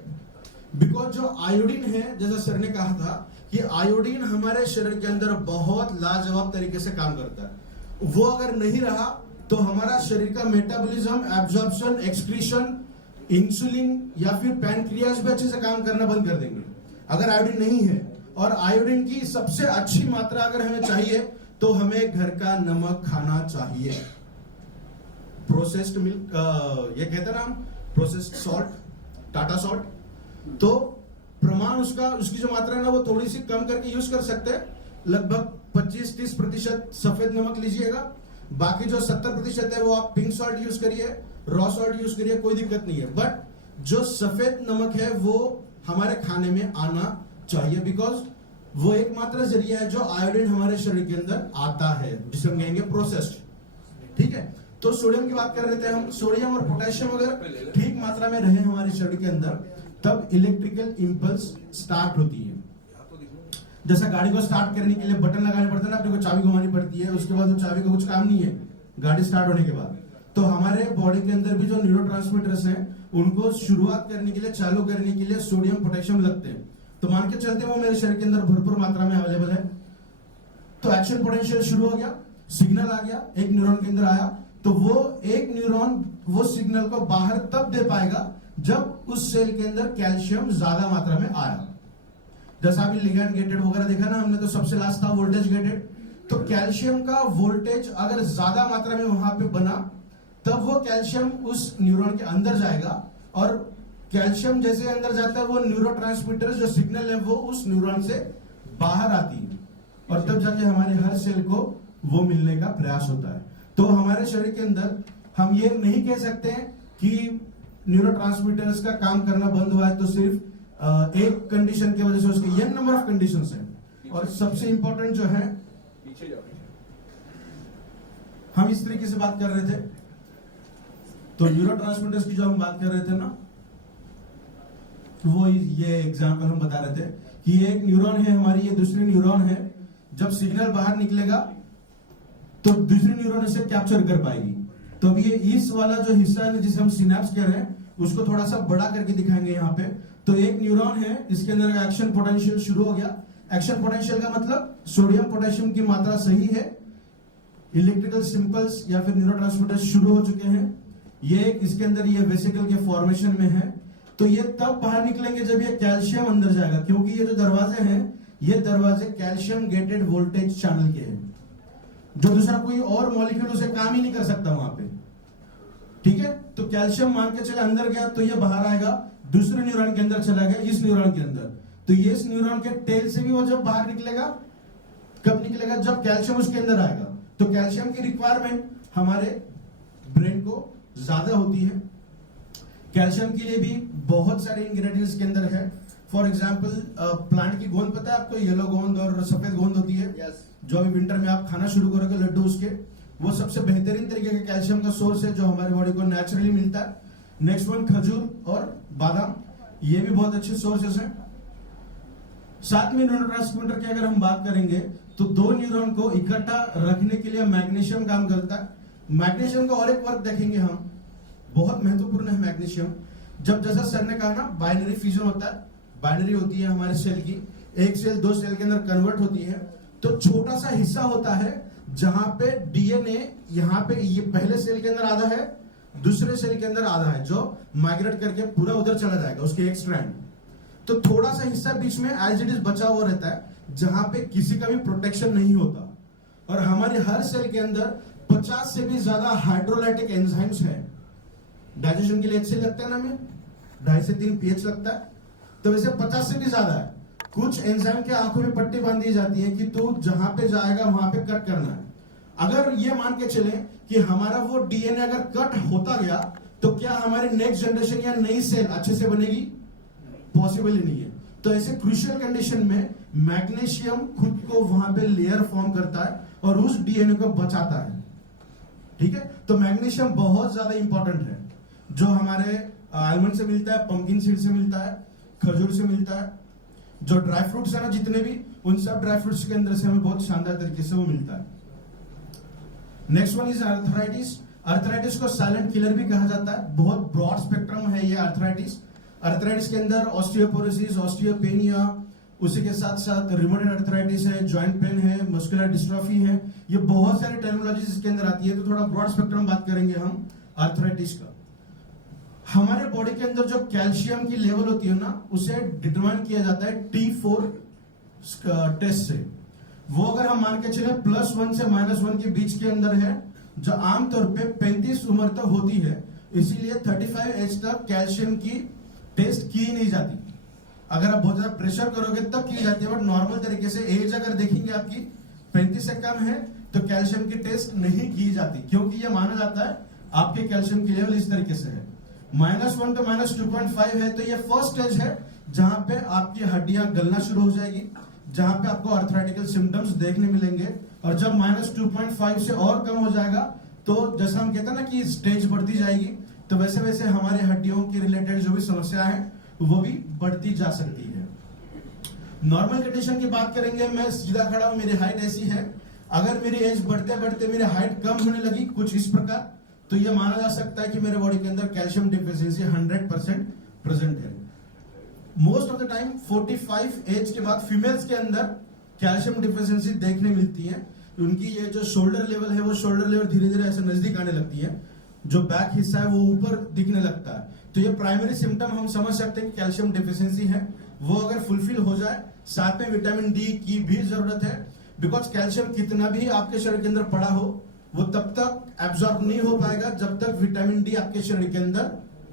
बिकॉज जो आयोडीन है, जैसा सर ने कहा था कि आयोडीन हमारे शरीर के अंदर बहुत लाजवाब तरीके से काम करता है। वो अगर नहीं रहा तो हमारा शरीर का मेटाबॉलिज्म, एब्जॉर्प्शन, एक्सक्रीशन, इंसुलिन या फिर पैनक्रियाज भी अच्छे से काम करना बंद कर देंगे अगर आयोडीन नहीं है। और आयोडीन की सबसे अच्छी मात्रा अगर हमें चाहिए तो हमें घर का नमक खाना चाहिए। प्रोसेस्ड मिल्क, ये कहते हैं ना हम, प्रोसेस्ड सॉल्ट, टाटा सॉल्ट, तो प्रमाण उसका, उसकी जो मात्रा है ना वो थोड़ी सी कम करके यूज कर सकते हैं। लगभग 25-30% सफेद नमक लीजिएगा, बाकी जो 70% है वो आप पिंक सॉल्ट यूज करिए, रॉ सॉल्ट यूज करिए, कोई दिक्कत नहीं है। बट जो सफेद नमक है वो हमारे खाने में आना चाहिए, बिकॉज वो एकमात्र जरिया है जो आयोडीन हमारे शरीर के अंदर आता है, जिसे हम कहेंगे प्रोसेस्ड, ठीक है। तो सोडियम की बात कर रहे थे हम। सोडियम और पोटेशियम अगर ठीक मात्रा में रहे हमारे शरीर के अंदर, तब इलेक्ट्रिकल इंपल्स स्टार्ट होती है। जैसा गाड़ी को स्टार्ट करने के लिए बटन लगाने पड़ते हैं ना, अपने को चाबी घुमानी पड़ती है, उसके बाद वो चाबी का कुछ काम नहीं है गाड़ी स्टार्ट होने के बाद। तो हमारे बॉडी के अंदर भी जो न्यूरोट्रांसमीटर्स हैं, उनको शुरुआत करने के लिए, चालू करने के लिए सोडियम पोटेशियम लगते हैं। तो मान के चलते वो मेरे शरीर के अंदर भरपूर मात्रा में अवेलेबल है। तो एक्शन पोटेंशियल शुरू हो गया, सिग्नल आ गया, एक न्यूरॉन के अंदर आया, तो वो एक न्यूरॉन वो सिग्नल को बाहर तब दे पाएगा जब उस सेल के अंदर कैल्शियम ज्यादा मात्रा में आया। जैसा अभी लिगैंड गेटेड वगैरह देखा ना हमने, तो सबसे लास्ट था वोल्टेज गेटेड। तो कैल्शियम का वोल्टेज अगर ज्यादा मात्रा में वहां पे बना, तब वो कैल्शियम उस न्यूरॉन के अंदर जाएगा, और कैल्शियम जैसे अंदर जाता है वो न्यूरोट्रांसमीटर जो सिग्नल है वो उस न्यूरॉन से बाहर आती है, और तब जाके हमारे हर सेल को वो मिलने का प्रयास होता है। तो हमारे शरीर के अंदर हम ये नहीं कह सकते कि न्यूरोट्रांसमीटर्स का काम करना बंद हुआ है तो सिर्फ एक कंडीशन की वजह से, उसके n नंबर ऑफ कंडीशंस हैं। और सबसे इंपॉर्टेंट जो है, हम इस तरीके से बात कर रहे थे, तो न्यूरोट्रांसमीटर्स की जो हम बात कर रहे थे ना, वो ये एग्जांपल हम बता रहे थे कि एक न्यूरॉन है हमारी, ये दूसरी न्यूरॉन है। जब सिग्नल बाहर निकलेगा तो दूसरी न्यूरॉन इसे कैप्चर कर पाएगी। तो अब ये इस वाला जो हिस्सा है जिसे हम सिनेप्स कह रहे हैं, उसको थोड़ा सा बड़ा करके दिखाएंगे यहाँ पे। तो एक न्यूरॉन है, इसके अंदर एक्शन पोटेंशियल शुरू हो गया। एक्शन पोटेंशियल का मतलब सोडियम पोटेशियम की मात्रा सही है, इलेक्ट्रिकल सिंपल्स या फिर न्यूरोट्रांसमीटर शुरू हो चुके हैं। ये इसके अंदर ये वेसिकल के फॉर्मेशन में है। तो ये तब बाहर निकलेंगे जब ये कैल्शियम अंदर जाएगा, क्योंकि ये जो दरवाजे हैं ये दरवाजे कैल्शियम गेटेड वोल्टेज चैनल के हैं, जो दूसरा कोई और मॉलिक्यूल उसे काम ही नहीं कर सकता वहां पे। ठीक है, तो कैल्शियम मान के चले अंदर गया तो ये बाहर आएगा, दूसरे न्यूरॉन के अंदर चला गया, इस न्यूरॉन के अंदर, तो ये इस न्यूरॉन के टेल से भी वो जब बाहर निकलेगा, कब निकलेगा, जब कैल्शियम उसके अंदर आएगा। तो कैल्शियम की रिक्वायरमेंट हमारे ब्रेन को ज्यादा होती है। कैल्शियम के लिए भी बहुत सारे इंग्रेडिएंट्स के अंदर है। फॉर एग्जाम्पल प्लांट की गोंद पता है आपको, येलो गोंद और सफेद गोंद होती है। जो अभी विंटर में आप खाना शुरू करोगे लड्डू उसके, वो सबसे बेहतरीन तरीके का कैल्शियम का सोर्स है जो हमारे बॉडी को नेचुरली मिलता है। नेक्स्ट वन खजूर और बादाम, ये भी बहुत अच्छे सोर्सेस हैं। साथ में न्यूरोट्रांसमीटर की अगर हम बात करेंगे तो दो न्यूरॉन को इकट्ठा रखने के लिए मैग्नीशियम काम करता है। मैग्नीशियम का और एक वर्क देखेंगे हम, बहुत महत्वपूर्ण है मैग्नीशियम। जब जैसा सर ने कहा ना बाइनरी फ्यूजन होता है, बाइनरी होती है हमारे सेल की, एक सेल दो सेल के अंदर कन्वर्ट होती है, तो छोटा सा हिस्सा होता है जहां पे डीएनए यहाँ पे ये पहले सेल के अंदर आधा है, दूसरे सेल के अंदर आधा है, जो माइग्रेट करके पूरा उधर चला जाएगा उसके एक स्ट्रैंड। तो थोड़ा सा हिस्सा बीच में एज इट इज बचा हुआ रहता है जहां पे किसी का भी प्रोटेक्शन नहीं होता। और हमारे हर सेल के अंदर 50 से भी ज्यादा हाइड्रोलाइटिक एंजाइम्स हैं। डाइजेशन के लिए HCl लगता है ना, हमें 2.5 से 3 pH लगता है, तो वैसे 50 से भी ज्यादा है। कुछ एंजाइम के आंखों में पट्टी बांध दी जाती है कि तू जहां पे जाएगा वहां पे कट करना है। अगर ये मान के चले कि हमारा वो डीएनए अगर कट होता गया तो क्या हमारी नेक्स्ट जनरेशन या नई सेल अच्छे से बनेगी? पॉसिबल ही नहीं है। तो ऐसे क्रूशियल कंडीशन में मैग्नीशियम खुद को वहां पे लेयर फॉर्म करता है और उस डीएनए को बचाता है। ठीक है, तो मैग्नीशियम बहुत ज्यादा इंपॉर्टेंट है, जो हमारे आलमंड से मिलता है, पंपकिन सीड से मिलता है, खजूर से मिलता है, जो ड्राई फ्रूट्स है ना जितने भी, उन सब ड्राई फ्रूट्स के अंदर से हमें बहुत शानदार तरीके से वो मिलता है। Next one is arthritis. Arthritis को साइलेंट किलर भी कहा जाता है। बहुत ब्रॉड स्पेक्ट्रम है ये अर्थराइटिस। अर्थराइटिस के अंदर ऑस्टियोपोरोसिस, ऑस्टियोपेनिया, उसी के साथ साथ रिमोटेड अर्थराइटिस है, जॉइंट पेन है, मस्कुलर डिस्ट्रॉफी है, ये बहुत सारी टर्मिनोलॉजी इसके अंदर आती है। तो थोड़ा ब्रॉड स्पेक्ट्रम बात करेंगे हम अर्थराइटिस का। हमारे बॉडी के अंदर जो कैल्शियम की लेवल होती है ना, उसे डिटरमाइन किया जाता है T4 टेस्ट से। वो अगर हम मान के चले +1 से -1 के बीच के अंदर है, जो आमतौर पे 35 उम्र तक होती है, इसीलिए 35 एज तक कैल्शियम की टेस्ट की नहीं जाती। अगर आप बहुत ज्यादा प्रेशर करोगे तब की जाती है, बट नॉर्मल तरीके से एज अगर देखेंगे आपकी 35 से कम है तो कैल्शियम की टेस्ट नहीं की जाती, क्योंकि ये माना जाता है आपके कैल्शियम की लेवल इस तरीके से है। -1 to -2.5 है, तो ये फर्स्ट स्टेज है जहां पे आपकी हड्डियां गलना शुरू हो जाएगी, जहां पे आपको अर्थराइटिकल सिम्टम्स देखने मिलेंगे। और जब -2.5 से और कम हो जाएगा तो जैसा हम कहते हैं ना कि स्टेज बढ़ती जाएगी, तो वैसे वैसे हमारे हड्डियों के रिलेटेड जो भी समस्या है वो भी बढ़ती जा सकती है। नॉर्मल कंडीशन की बात करेंगे, मैं सीधा खड़ा हूं, मेरी हाइट ऐसी है, अगर मेरी एज बढ़ते बढ़ते मेरी हाइट कम होने लगी कुछ इस प्रकार, तो यह माना जा सकता है कि मेरे बॉडी के अंदर कैल्शियम डिफिशियंसी 100% प्रेजेंट है। Most of the time 45 age के बाद फीमेल्स के अंदर कैल्शियम डिफिशियंसी देखने मिलती है। उनकी ये जो शोल्डर लेवल है, वो शोल्डर लेवल धीरे धीरे ऐसे नजदीक आने लगती है, जो बैक हिस्सा है वो ऊपर दिखने लगता है। तो ये प्राइमरी सिम्टम हम समझ सकते हैं कि कैल्शियम डिफिशियंसी है। वो अगर फुलफिल हो जाए, साथ में विटामिन डी की भी जरूरत है, बिकॉज कैल्शियम कितना भी आपके शरीर के अंदर पड़ा हो वो तब तक एब्जॉर्ब नहीं हो पाएगा जब तक विटामिन डी आपके शरीर के अंदर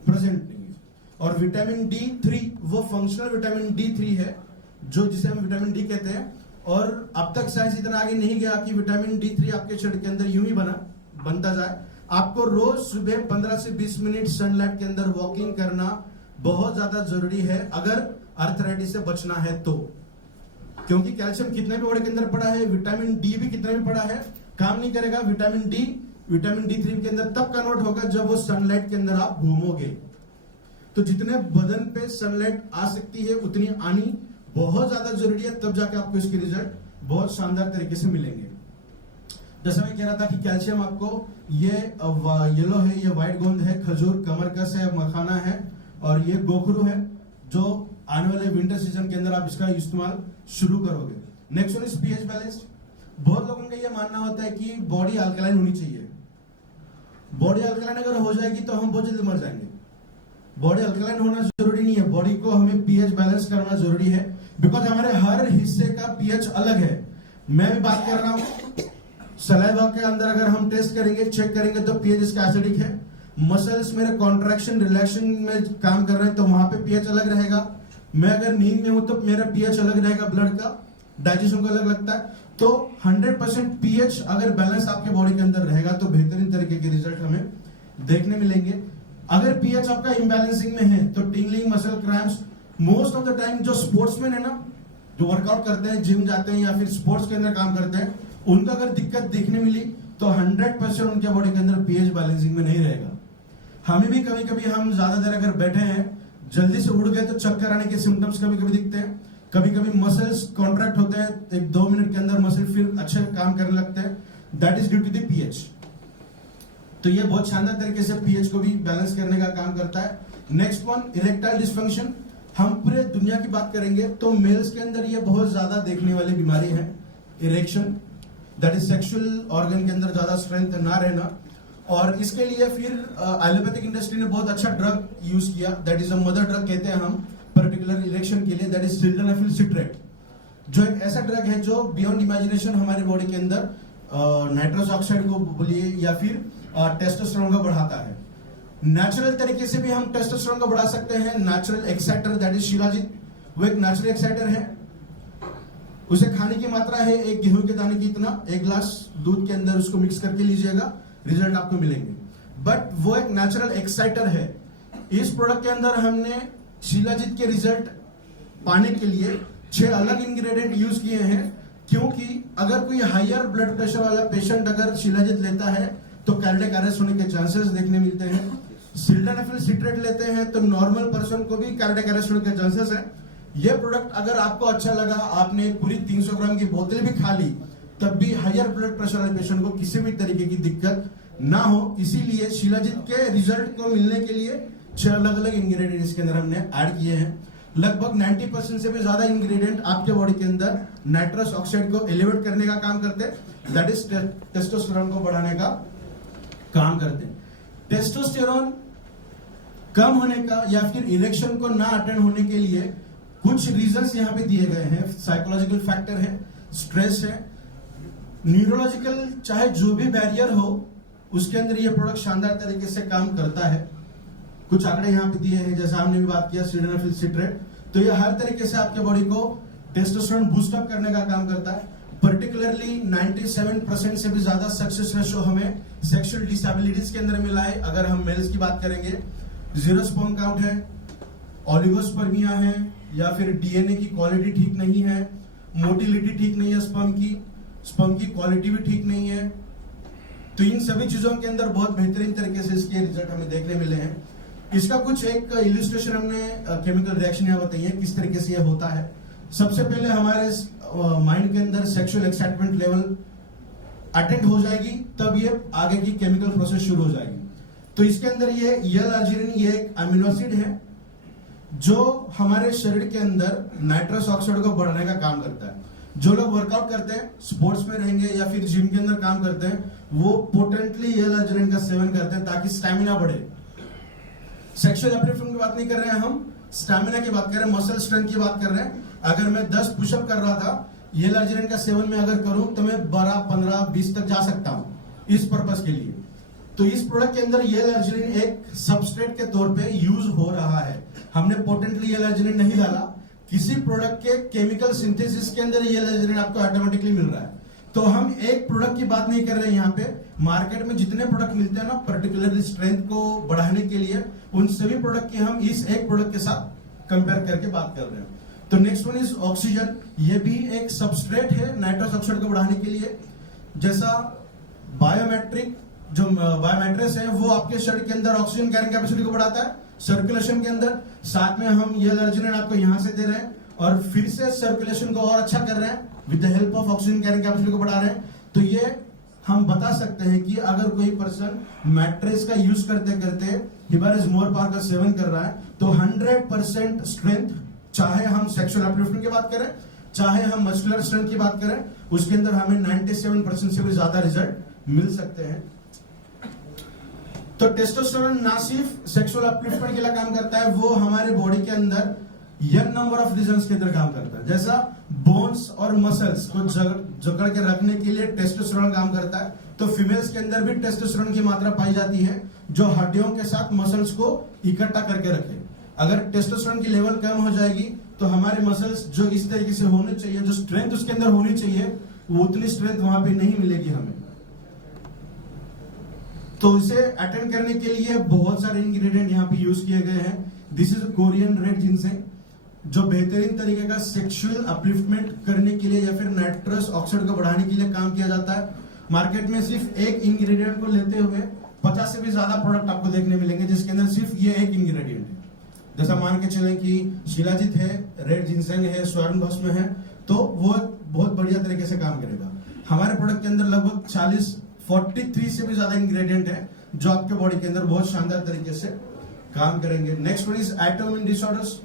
प्रेजेंट नहीं है। और विटामिन D3 वो फंक्शनल विटामिन D3 है, जो जिसे हम विटामिन डी कहते हैं। और अब तक साइंस इतना आगे नहीं गया कि विटामिन D3 आपके शरीर के अंदर यूं ही बनता जाए। आपको रोज सुबह 15 से 20 मिनट सनलाइट के अंदर वॉकिंग करना बहुत ज्यादा जरूरी है अगर अर्थराइटिस से बचना है तो, क्योंकि कैल्शियम कितना भी बॉडी के अंदर पड़ा है, विटामिन डी भी कितना भी पड़ा है, काम नहीं करेगा। विटामिन D3 के अंदर तब कन्वर्ट होगा जब वो सनलाइट के अंदर आप घूमोगे। तो जितने बदन पे सनलाइट आ सकती है उतनी आनी बहुत ज्यादा जरूरी है, तब जाके आपको इसके रिजल्ट बहुत शानदार तरीके से मिलेंगे। जैसा मैं कह रहा था कि कैल्शियम आपको ये येलो है, ये व्हाइट गोंद है, खजूर, कमरकस है, मखाना है और ये गोखरू है, जो आने वाले विंटर सीजन के अंदर आप इसका इस्तेमाल शुरू करोगे। Next one is pH balanced. बहुत लोगों का ये मानना होता है कि बॉडी अल्कलाइन होनी चाहिए। बॉडी अल्कलाइन अगर हो जाएगी तो हम बहुत जल्दी मर जाएंगे। बॉडी अल्कलाइन होना जरूरी नहीं है, बॉडी को हमें पीएच बैलेंस करना जरूरी है, बिकॉज हमारे हर हिस्से का पीएच अलग है। मैं भी बात कर रहा हूं, सलाइवा के अंदर अगर हम टेस्ट करेंगे, चेक करेंगे तो पीएच इसका एसिडिक है। मसल्स मेरे कॉन्ट्रैक्शन रिलैक्शन में काम कर रहे हैं तो वहां पे पीएच अलग रहेगा। मैं अगर नींद में हूं तो मेरा पीएच अलग रहेगा, ब्लड का, डाइजेशन को अलग लगता है। तो 100% पीएच अगर बैलेंस आपके बॉडी के अंदर रहेगा तो बेहतरीन तरीके के रिजल्ट हमें देखने मिलेंगे। अगर पीएच आपका इम्बैलेंसिंग में है तो tingling, muscle cramps, most of the time जो स्पोर्ट्समैन है ना, जो वर्कआउट करते हैं, जिम जाते हैं या फिर स्पोर्ट्स के अंदर काम करते हैं, उनका अगर दिक्कत देखने मिली तो 100% उनके बॉडी के अंदर पीएच बैलेंसिंग में नहीं रहेगा। हमें भी कभी कभी हम ज्यादा देर अगर बैठे हैं, जल्दी से उड़ गए तो चक्कर आने के सिम्टम्स कभी कभी दिखते हैं। कभी कभी मसल्स कॉन्ट्रैक्ट होते हैं, 1-2 मिनट के अंदर मसल फिर अच्छे काम करने लगते हैं। That is due to the pH. तो ये बहुत शानदार तरीके से पीएच को भी बैलेंस करने का काम करता है। Next one, erectile dysfunction. हम पूरे दुनिया की बात करेंगे तो मेल्स के अंदर ये बहुत ज्यादा देखने वाली बीमारी है, erection, that is sexual organ के अंदर ज्यादा स्ट्रेंथ ना रहना। और इसके लिए फिर एलोपैथिक इंडस्ट्री ने बहुत अच्छा ड्रग यूज किया, that is a mother drug कहते हैं हम पर्टिकुलर इरेक्शन के लिए, दैट इज सिल्डेनाफिल सिट्रेट, जो एक ऐसा ड्रग है जो बियॉन्ड इमेजिनेशन हमारे बॉडी के अंदर नाइट्रस ऑक्साइड को बोलिए या फिर टेस्टोस्टेरोन को बढ़ाता है। नेचुरल तरीके से भी हम टेस्टोस्टेरोन को बढ़ा सकते हैं। Natural exciter that is shilajit, वो एक नेचुरल एक्साइटर है। उसे खाने की मात्रा है एक गेहूं के दाने की इतना, 1 ग्लास दूध के अंदर उसको मिक्स करके लीजिएगा, रिजल्ट आपको मिलेंगे। बट वो एक नेचुरल एक्साइटर है। इस प्रोडक्ट के अंदर हमने शिलाजीत के रिजल्ट पाने के लिए 6 अलग इंग्रेडिएंट यूज किए हैं, क्योंकि अगर कोई हायर ब्लड प्रेशर वाला पेशेंट अगर शिलाजीत लेता है तो कार्डियक अरेस्ट होने के चांसेस देखने मिलते हैं। सिल्डेनाफिल सिट्रेट लेते हैं तो नॉर्मल पर्सन को भी कार्डियक अरेस्ट होने के चांसेस है। ये प्रोडक्ट अगर आपको अच्छा लगा, आपने पूरी 300 ग्राम की बोतल भी खा ली, तब भी हायर ब्लड प्रेशर वाले पेशेंट को किसी भी तरीके की दिक्कत ना हो, इसीलिए शिलाजीत के रिजल्ट को मिलने के लिए 6 अलग अलग इंग्रेडिएंट इसके अंदर हमने ऐड किए हैं। लगभग 90% से भी ज्यादा इंग्रेडिएंट आपके बॉडी के अंदर नाइट्रस ऑक्साइड को एलिवेट करने का काम करते हैं, दैट इज टेस्टोस्टेरोन को बढ़ाने का काम करते हैं। टेस्टोस्टेरोन कम होने का या फिर इरेक्शन को ना अटेंड होने के लिए कुछ रीजंस यहाँ पे दिए गए हैं। साइकोलॉजिकल फैक्टर है, स्ट्रेस है, न्यूरोलॉजिकल, चाहे जो भी बैरियर हो उसके अंदर ये प्रोडक्ट शानदार तरीके से काम करता है। कुछ आंकड़े यहाँ पे दिए हैं, जैसा हमने भी बात किया सिल्डेनाफिल सिट्रेट, तो ये हर तरीके से आपके बॉडी को टेस्टोस्टेरोन बूस्ट अप करने का काम करता है। पर्टिकुलरली 97% से भी ज्यादा सक्सेस रेशो हमें सेक्सुअल डिसेबिलिटीज के अंदर मिला है। अगर हम मेल्स की बात करेंगे, 0 स्पर्म काउंट है, ओलिगोस्पर्मिया है, या फिर डीएनए की क्वालिटी ठीक नहीं है, मोटिलिटी ठीक नहीं है, स्पर्म की क्वालिटी भी ठीक नहीं है। तो इन सभी चीजों के अंदर बहुत बेहतरीन तरीके से इसके रिजल्ट हमें देखने मिले हैं। इसका कुछ एक इलिस्ट्रेशन हमने केमिकल रिएक्शन यहाँ बताई है किस तरीके से ये होता है। सबसे पहले हमारे माइंड के अंदर सेक्सुअल एक्साइटमेंट लेवल अटेंड हो जाएगी, तब ये आगे की केमिकल प्रोसेस शुरू हो जाएगी। तो इसके अंदर ये L-arginine, ये एक अमीनो एसिड है जो हमारे शरीर के अंदर नाइट्रस ऑक्साइड को बढ़ाने का काम करता है। जो लोग वर्कआउट करते हैं, स्पोर्ट्स में रहेंगे या फिर जिम के अंदर काम करते हैं, वो पोटेंटली L-arginine का सेवन करते हैं ताकि स्टैमिना बढ़े। सेक्सुअल अपलिफ्टमेंट की बात नहीं कर रहे हैं हम, स्टैमिना की बात कर रहे हैं, मसल स्ट्रेंथ की बात कर रहे हैं। अगर मैं 10 पुशअप कर रहा था, L-arginine का सेवन में अगर करूं तो मैं 12, 15, 20 तक जा सकता हूं इस पर्पस के लिए। तो इस प्रोडक्ट के अंदर L-arginine एक सबस्ट्रेट के तौर पे यूज हो रहा है। हमने पोटेंटली L-arginine नहीं डाला, किसी प्रोडक्ट के केमिकल सिंथेसिस के अंदर L-arginine आपको ऑटोमेटिकली मिल रहा है। तो हम एक प्रोडक्ट की बात नहीं कर रहे हैं यहाँ पे, मार्केट में जितने प्रोडक्ट मिलते हैं ना पर्टिकुलरली स्ट्रेंथ को बढ़ाने के लिए, उन सभी प्रोडक्ट की हम इस एक प्रोडक्ट के साथ कंपेयर करके बात कर रहे हैं। तो नेक्स्ट वन इज ऑक्सीजन। ये भी एक सबस्ट्रेट है नाइट्रस ऑक्साइड को बढ़ाने के लिए। जैसा बायोमेट्रिक जो बायोमेट्रिक्स है वो आपके शरीर के अंदर ऑक्सीजन कैरिंग कैपेसिटी को बढ़ाता है सर्कुलेशन के अंदर, साथ में हम L-arginine आपको यहां से दे रहे हैं और फिर से सर्कुलेशन को और अच्छा कर रहे हैं with the help of oxygen carrying capacity को बढ़ा रहे हैं। तो ये हम बता सकते हैं कि अगर कोई पर्सन मैट्रेस का यूज करते करते हिबारिस मोर पावर का सेवन कर रहा है तो 100% स्ट्रेंथ, चाहे हम सेक्सुअल अपलिफ्टमेंट की बात करें, चाहे हम मस्कुलर स्ट्रेंथ की बात करें, उसके अंदर हमें 97% से भी ज्यादा रिजल्ट मिल सकते हैं। तो टेस्टोस्टेरोन ना सिर्फ सेक्सुअल अपलिफ्टमेंट के लिए काम करता है, वो हमारे बॉडी के अंदर यंग नंबर ऑफ रीजन्स के अंदर काम करता है। जैसा बोन्स और मसल्स को जकड़ के रखने के लिए टेस्टोस्टेरोन काम करता है, तो फीमेल्स के अंदर भी टेस्टोस्टेरोन की मात्रा पाई जाती है जो हड्डियों के साथ मसल्स को इकट्ठा करके रखे। अगर टेस्टोस्टेरोन की लेवल कम हो जाएगी तो हमारे मसल्स जो इस तरीके से होने चाहिए, जो स्ट्रेंथ उसके अंदर होनी चाहिए, वो उतनी स्ट्रेंथ वहां पे नहीं मिलेगी हमें। तो इसे अटेंड करने के लिए बहुत सारे इंग्रेडिएंट यहाँ पे यूज किए गए हैं। This is Korean red ginseng, जो बेहतरीन तरीके का सेक्सुअल अपलिफ्टमेंट करने के लिए या फिर नाइट्रस ऑक्साइड को बढ़ाने के लिए काम किया जाता है। मार्केट में सिर्फ एक इंग्रेडिएंट को लेते हुए 50 से भी ज्यादा प्रोडक्ट आपको देखने मिलेंगे जिसके अंदर सिर्फ ये एक इंग्रेडिएंट है। जैसा मान के चलें कि शिलाजीत है, रेड जिनसेंग है, स्वर्ण भस्म है, तो वो बहुत बढ़िया तरीके से काम करेगा। हमारे प्रोडक्ट के अंदर लगभग 43 से भी ज्यादा इंग्रेडिएंट है जो आपके बॉडी के अंदर बहुत शानदार तरीके से काम करेंगे। Next one is autoimmune disorders.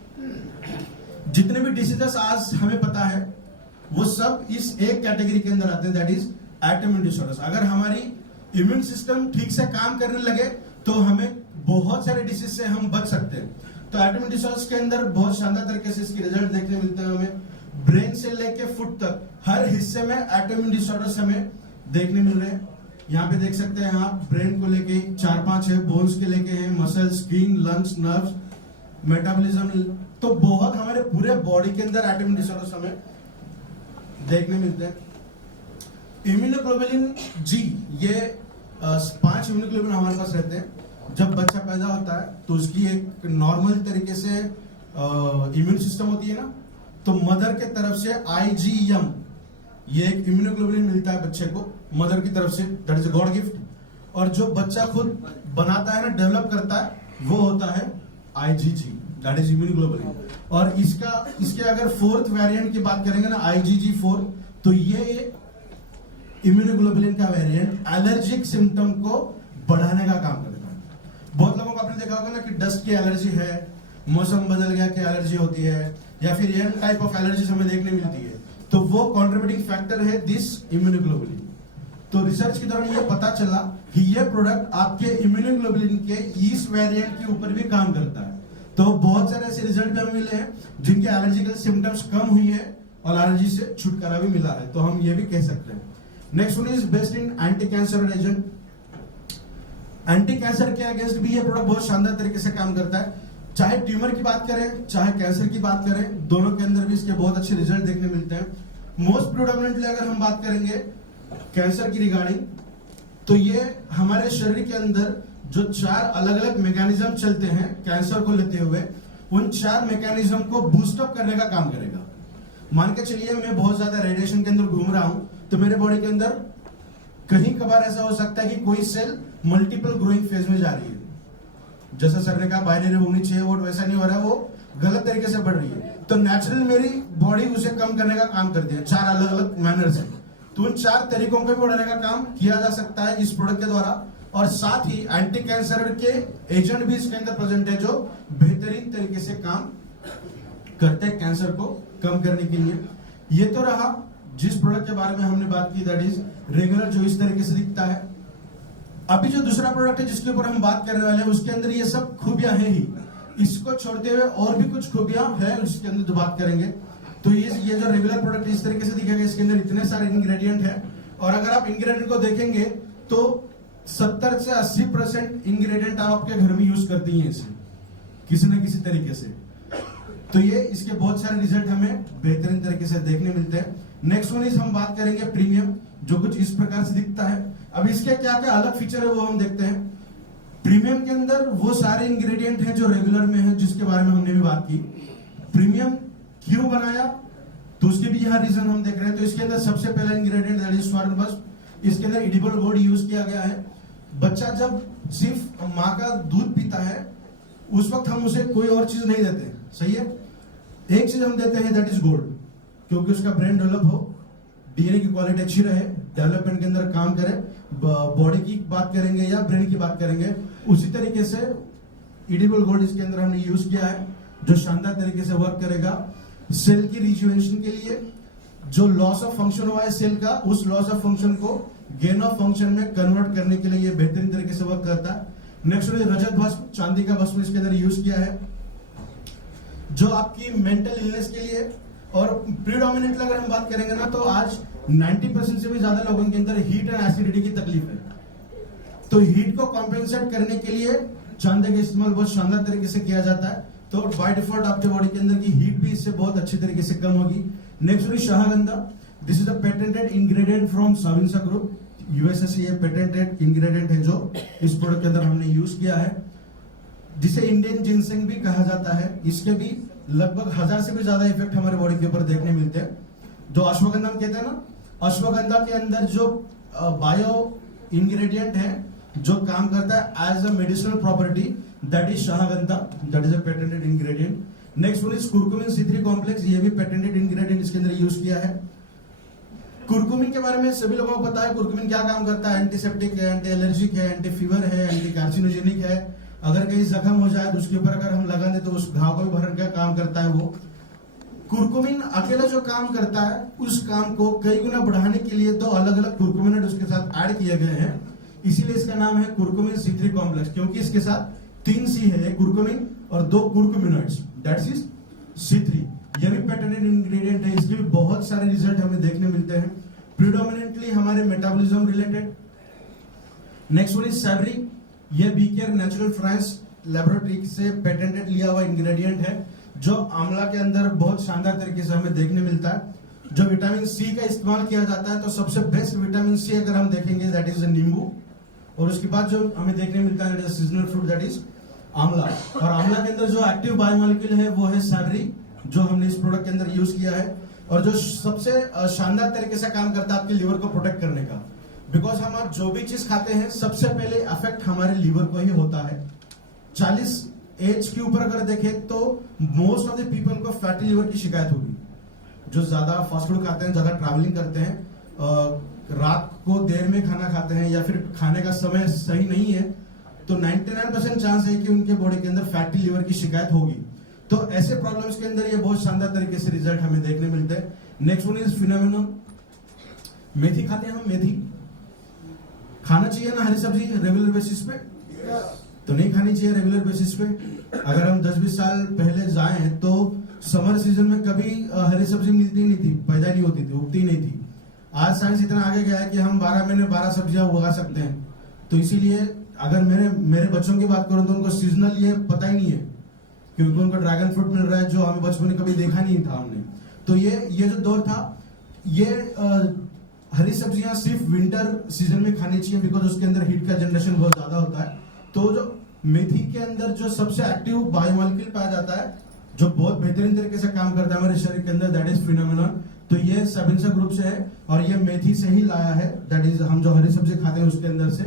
जितने भी डिसीजेस आज हमें पता है वो सब इस एक कैटेगरी के अंदर आते हैं, दैट इज ऑटोइम्यून डिसऑर्डर्स। अगर हमारी इम्यून सिस्टम ठीक से काम करने लगे तो हमें बहुत सारे डिसीज से हम बच सकते हैं। तो ऑटोइम्यून डिसऑर्डर्स के अंदर बहुत शानदार तरीके से इसके रिजल्ट देखने मिलते हैं हमें। ब्रेन से लेके फुट तक हर हिस्से में ऑटोइम्यून डिसऑर्डर्स हमें देखने मिल रहे हैं। यहाँ पे देख सकते हैं आप, ब्रेन को लेके 4-5 है, बोन्स के लेके हैं, muscle, skin, lungs, nerves, metabolism, तो बहुत हमारे पूरे बॉडी के अंदर ऑटोइम्यून डिसऑर्डर्स हमें देखने मिलते हैं। इम्यूनोग्लोबुलिन जी, ये 5 इम्यूनोग्लोबुलिन हमारे पास रहते हैं। जब बच्चा पैदा होता है तो उसकी एक नॉर्मल तरीके से इम्यून सिस्टम होती है ना, तो मदर के तरफ से IgM ये एक इम्यूनोग्लोबुलिन मिलता है बच्चे को मदर की तरफ से, that is a God gift. और जो बच्चा खुद बनाता है ना, डेवलप करता है, वो होता है IgG, दैट इज इम्यूनोग्लोबुलिन। और इसके अगर 4th वेरिएंट की बात करेंगे ना, IgG4, तो ये इम्यूनोग्लोबुलिन का वेरिएंट एलर्जिक सिम्टम को बढ़ाने का काम करता है। बहुत लोगों को आपने देखा होगा ना कि डस्ट की एलर्जी है, मौसम बदल गया की एलर्जी होती है, या फिर ये टाइप ऑफ एलर्जीज हमें देखने मिलती है, तो वो कंट्रीब्यूटिंग फैक्टर है दिस इम्यूनोग्लोबुलिन। तो रिसर्च के दौरान ये पता चला कि ये प्रोडक्ट आपके इम्यूनोग्लोबुलिन के इस वेरिएंट के ऊपर भी काम करता है। तो बहुत सारे ऐसे रिजल्ट भी हमें मिले हैं जिनके एलर्जिकल सिम्टम्स कम हुई है और एलर्जी से छुटकारा भी मिला है, तो हम ये भी कह सकते हैं। Next one is based in anti cancer agent. Anti cancer के अगेंस्ट भी ये प्रोडक्ट बहुत शानदार तरीके से काम करता है। चाहे ट्यूमर की बात करें, चाहे कैंसर की बात करें, दोनों के अंदर भी इसके बहुत अच्छे रिजल्ट देखने मिलते हैं। मोस्ट प्रोडोमिनेंटली अगर हम बात करेंगे कैंसर की रिगार्डिंग, तो ये हमारे शरीर के अंदर जो 4 अलग अलग मैकेनिज्म चलते हैं कैंसर को लेते हुए, उन 4 मैकेनिज्म को बूस्टअप करने का काम करेगा। मान के चलिए मैं बहुत ज्यादा रेडिएशन के अंदर घूम रहा हूं, तो मेरे बॉडी के अंदर कहीं कभार ऐसा हो सकता है कि कोई सेल मल्टीपल ग्रोइंग फेज में जा रही है। जैसा सर ने कहा बाइनरी होनी चाहिए, वो वैसा नहीं हो रहा है, वो गलत तरीके से बढ़ रही है, तो नेचुरल मेरी बॉडी उसे कम करने का काम करती है 4 अलग अलग मैनर से। तो उन 4 तरीकों को भी बढ़ाने का काम किया जा सकता है इस प्रोडक्ट के द्वारा। और साथ ही एंटी कैंसर के एजेंट भी इसके अंदर प्रेजेंट है जो बेहतरीन तरीके से काम करते हैं कैंसर को कम करने के लिए। ये तो रहा जिस प्रोडक्ट के बारे में हमने बात की, दैट इज रेगुलर, जो इस तरीके से दिखता है। अभी जो दूसरा प्रोडक्ट है जिसके ऊपर हम बात करने वाले हैं, उसके अंदर ये सब खूबियां हैं ही। इसको छोड़ते हुए और भी कुछ खूबियां हैं जिसके अंदर जो बात करेंगे। तो ये जो रेगुलर प्रोडक्ट इस तरीके से दिखेगा, इसके अंदर इतने सारे इंग्रेडिएंट है, और अगर आप इंग्रेडिएंट को देखेंगे तो 70 से 80% इंग्रेडिएंट आप आपके घर में यूज करती हैं इसे किसी न किसी तरीके से। तो ये इसके बहुत सारे रिजल्ट हमें बेहतरीन तरीके से देखने मिलते हैं। नेक्स्ट वन इज हम बात करेंगे प्रीमियम, जो कुछ इस प्रकार से दिखता है। अब इसके क्या क्या अलग फीचर है वो हम देखते हैं। प्रीमियम के अंदर वो सारे इंग्रेडिएंट हैं जो रेगुलर में है, जिसके बारे में हमने भी बात की। प्रीमियम क्यों बनाया, तो उसके भी यहाँ रीजन हम देख रहे हैं। तो इसके अंदर सबसे पहला इंग्रेडिएंट दैट इज स्वर्ण भस्म। इसके अंदर एडिबल वुड यूज किया गया है। बच्चा जब सिर्फ माँ का दूध पीता है उस वक्त हम उसे कोई और चीज नहीं देते, सही है। एक चीज हम देते हैं दैट इज गोल्ड, क्योंकि उसका ब्रेन डेवलप हो, डीएनए की क्वालिटी अच्छी रहे, डेवलपमेंट के अंदर काम करे। बॉडी की बात करेंगे या ब्रेन की बात करेंगे, उसी तरीके से एडिबल गोल्ड इसके अंदर हमने यूज किया है, जो शानदार तरीके से वर्क करेगा सेल की रिजुवेनेशन के लिए। जो लॉस ऑफ फंक्शन हुआ है सेल का, उस लॉस ऑफ फंक्शन को गेन ऑफ फंक्शन में कन्वर्ट करने के लिए ये बेहतरीन तरीके से वर्क करता है। नेक्स्ट रजत भस्म, चांदी का भस्म इसके अंदर यूज किया है, जो आपकी मेंटल इलनेस के लिए। और प्रीडोमिनेंटली अगर हम बात करेंगे ना, तो आज 90% से भी ज्यादा लोगों के अंदर हीट एंड एसिडिटी की तकलीफ है। तो हीट को कॉम्पेंसेट करने के लिए चांदी का इस्तेमाल बहुत शानदार तरीके से किया जाता है। तो बाय डिफॉल्ट आपके बॉडी के अंदर की हीट भी इससे बहुत अच्छी तरीके से कम होगी। Next Shahgandha, this is a patented ingredient from Sabinsa group, USA से ये पेटेंटेड इंग्रेडिएंट है जो इस प्रोडक्ट के अंदर हमने यूज किया है, जिसे इंडियन जिनसेंग भी कहा जाता है। इसके भी लगभग 1000 से भी ज्यादा इफेक्ट हमारे बॉडी के ऊपर देखने मिलते हैं। जो अश्वगंधा हम कहते हैं ना, अश्वगंधा के अंदर जो बायो इंग्रेडिएंट है जो काम करता है as a medicinal property, that is Shahgandha, that is a patented ingredient. Next one is curcumin C3 complex, ये भी पेटेंटेड इंग्रेडिएंट इसके अंदर यूज किया है। कुरकुमिन के बारे में सभी लोगों को पता है, कुरकुमिन क्या काम करता है, एंटीसेप्टिक है, एंटी एलर्जिक है, एंटी फीवर है, एंटी कार्सिनोजेनिक है। अगर कहीं जख्म हो जाए तो उसके ऊपर अगर हम लगा दें तो उस घाव को भी भरने का काम करता है वो। कुरकुमिन अकेला जो काम करता है उस काम को कई गुना बढ़ाने के लिए दो अलग अलग कुरकुमिन उसके साथ ऐड किए गए हैं, इसीलिए इसका नाम है कुरकुमिन C3 कॉम्प्लेक्स, क्योंकि इसके साथ 3 C है, कुरकुमिन और 2 कुरकुमिनॉइड्स, दैट्स इज C3। यह भी पेटेंटेड इंग्रेडिएंट है, इसके भी बहुत सारे रिजल्ट हमें देखने मिलते हैं, प्रीडोमिनेंटली हमारे metabolism related. Next one is savory, यह बीकेयर नेचुरल फ्रांस लेबोरेटरी से पेटेंटेड लिया हुआ इंग्रेडिएंट है, जो आंवला के अंदर बहुत शानदार तरीके से हमें देखने मिलता है। जो विटामिन C का इस्तेमाल किया जाता है, तो सबसे बेस्ट विटामिन C अगर हम देखेंगे दैट इज नींबू, और उसके बाद जो हमें देखने मिलता है सीजनल फ्रूट दैट इज आंवला। और आंवला के अंदर जो एक्टिव बायोमोलिक्यूल है वो है सैवरी, जो हमने इस प्रोडक्ट के अंदर यूज किया है, और जो सबसे शानदार तरीके से काम करता है आपके लिवर को प्रोटेक्ट करने का। बिकॉज हम जो भी चीज खाते हैं सबसे पहले अफेक्ट हमारे लिवर को ही होता है। 40 एज के ऊपर अगर देखें तो मोस्ट ऑफ द पीपल को फैटी लिवर की शिकायत होगी, जो ज्यादा फास्ट फूड खाते हैं, ज्यादा ट्रैवलिंग करते हैं, रात को देर में खाना खाते हैं, या फिर खाने का समय सही नहीं है, तो 99% चांस है कि उनके बॉडी के अंदर फैटी लिवर की शिकायत होगी। तो ऐसे प्रॉब्लम्स के अंदर ये बहुत शानदार तरीके से रिजल्ट हमें देखने मिलते हैं। नेक्स्ट वन इज फिनोमेनन, मेथी खाते हैं हम, मेथी खाना चाहिए ना हरी सब्जी रेगुलर बेसिस पे? तो नहीं खानी चाहिए रेगुलर बेसिस पे। अगर हम 10-20 साल पहले जाएं तो समर सीजन में कभी हरी सब्जी मिलती नहीं थी, पैदा नहीं होती थी, उगती नहीं थी। आज साइंस इतना आगे गया है कि हम 12 महीने 12 सब्जियां उगा सकते हैं। तो इसीलिए अगर मेरे बच्चों की बात करूं तो उनको सीजनल ये पता ही नहीं है, क्योंकि उनको ड्रैगन फ्रूट मिल रहा है जो हमें बचपन में कभी देखा नहीं था हमने। तो ये जो दौर था, ये हरी सब्जियां सिर्फ विंटर सीजन में खानी चाहिए, बिकॉज उसके अंदर हीट का जनरेशन बहुत ज्यादा होता है। तो जो मेथी के अंदर जो सबसे एक्टिव बायोमोलिक्यूल पाया जाता है, जो बहुत बेहतरीन तरीके से काम करता है हमारे शरीर के अंदर, दैट इज फिनोमेनन। तो ये साविंसा ग्रुप से है और ये मेथी से ही लाया है, दैट इज हम जो हरी सब्जी खाते हैं उसके अंदर से।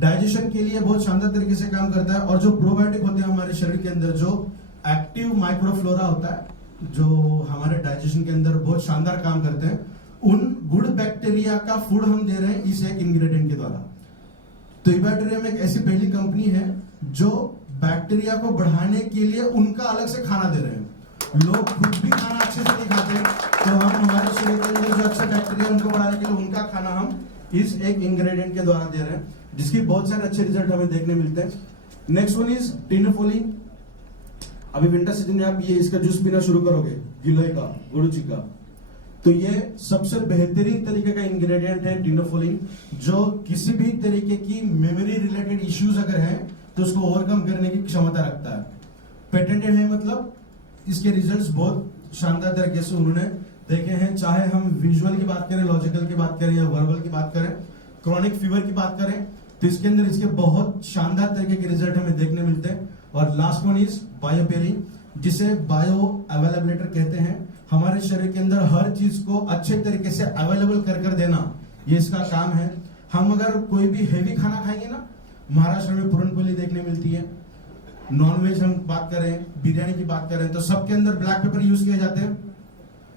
डाइजेशन के लिए बहुत शानदार तरीके से काम करता है, और जो प्रोबायोटिक होते हैं हमारे शरीर के अंदर, जो एक्टिव माइक्रोफ्लोरा होता है, जो हमारे डाइजेशन के अंदर बहुत शानदार काम करते हैं, उन गुड बैक्टीरिया का फूड हम दे रहे हैं इस एक इंग्रेडिएंट के द्वारा। तो इबैक्टीरियम एक ऐसी पहली कंपनी है जो बैक्टीरिया को बढ़ाने के लिए उनका अलग से खाना दे रहे हैं। लोग खुद भी खाना अच्छे से नहीं खाते, तो हम हमारे शरीर के अंदर जो अच्छे बैक्टीरिया उनको बढ़ाने के लिए उनका खाना हम इस एक इंग्रेडिएंट के द्वारा दे रहे हैं, जिसकी बहुत सारे अच्छे रिजल्ट हमें देखने मिलते हैं। नेक्स्ट वन इज टिनोफोलिन। अभी विंटर सीजन में आप ये इसका जूस पीना शुरू करोगे, गिलोय का, गुड़ची का, तो ये सबसे बेहतरीन तरीके का इंग्रेडिएंट है टिनोफोलिन, जो किसी भी तरीके की मेमोरी रिलेटेड इश्यूज अगर है तो उसको ओवरकम करने की क्षमता रखता है। पेटेंटेड है, मतलब इसके रिजल्ट्स बहुत शानदार तरीके से उन्होंने देखे हैं, चाहे हम विजुअल की बात करें, लॉजिकल की बात करें, या वर्बल की बात करें, क्रॉनिक फीवर की बात करें, तो इसके अंदर इसके बहुत शानदार तरीके के रिजल्ट हमें देखने मिलते हैं। और लास्ट वन इज बायोपेरिन, जिसे बायो अवेलेबलेटर कहते हैं। हमारे शरीर के अंदर हर चीज को अच्छे तरीके से अवेलेबल कर देना, ये इसका काम है। हम अगर कोई भी हेवी खाना खाएंगे ना, महाराष्ट्र में पूरनपोली देखने मिलती है, नॉनवेज हम बात करें, बिरयानी की बात करें, तो सबके अंदर ब्लैक पेपर यूज किए जाते हैं।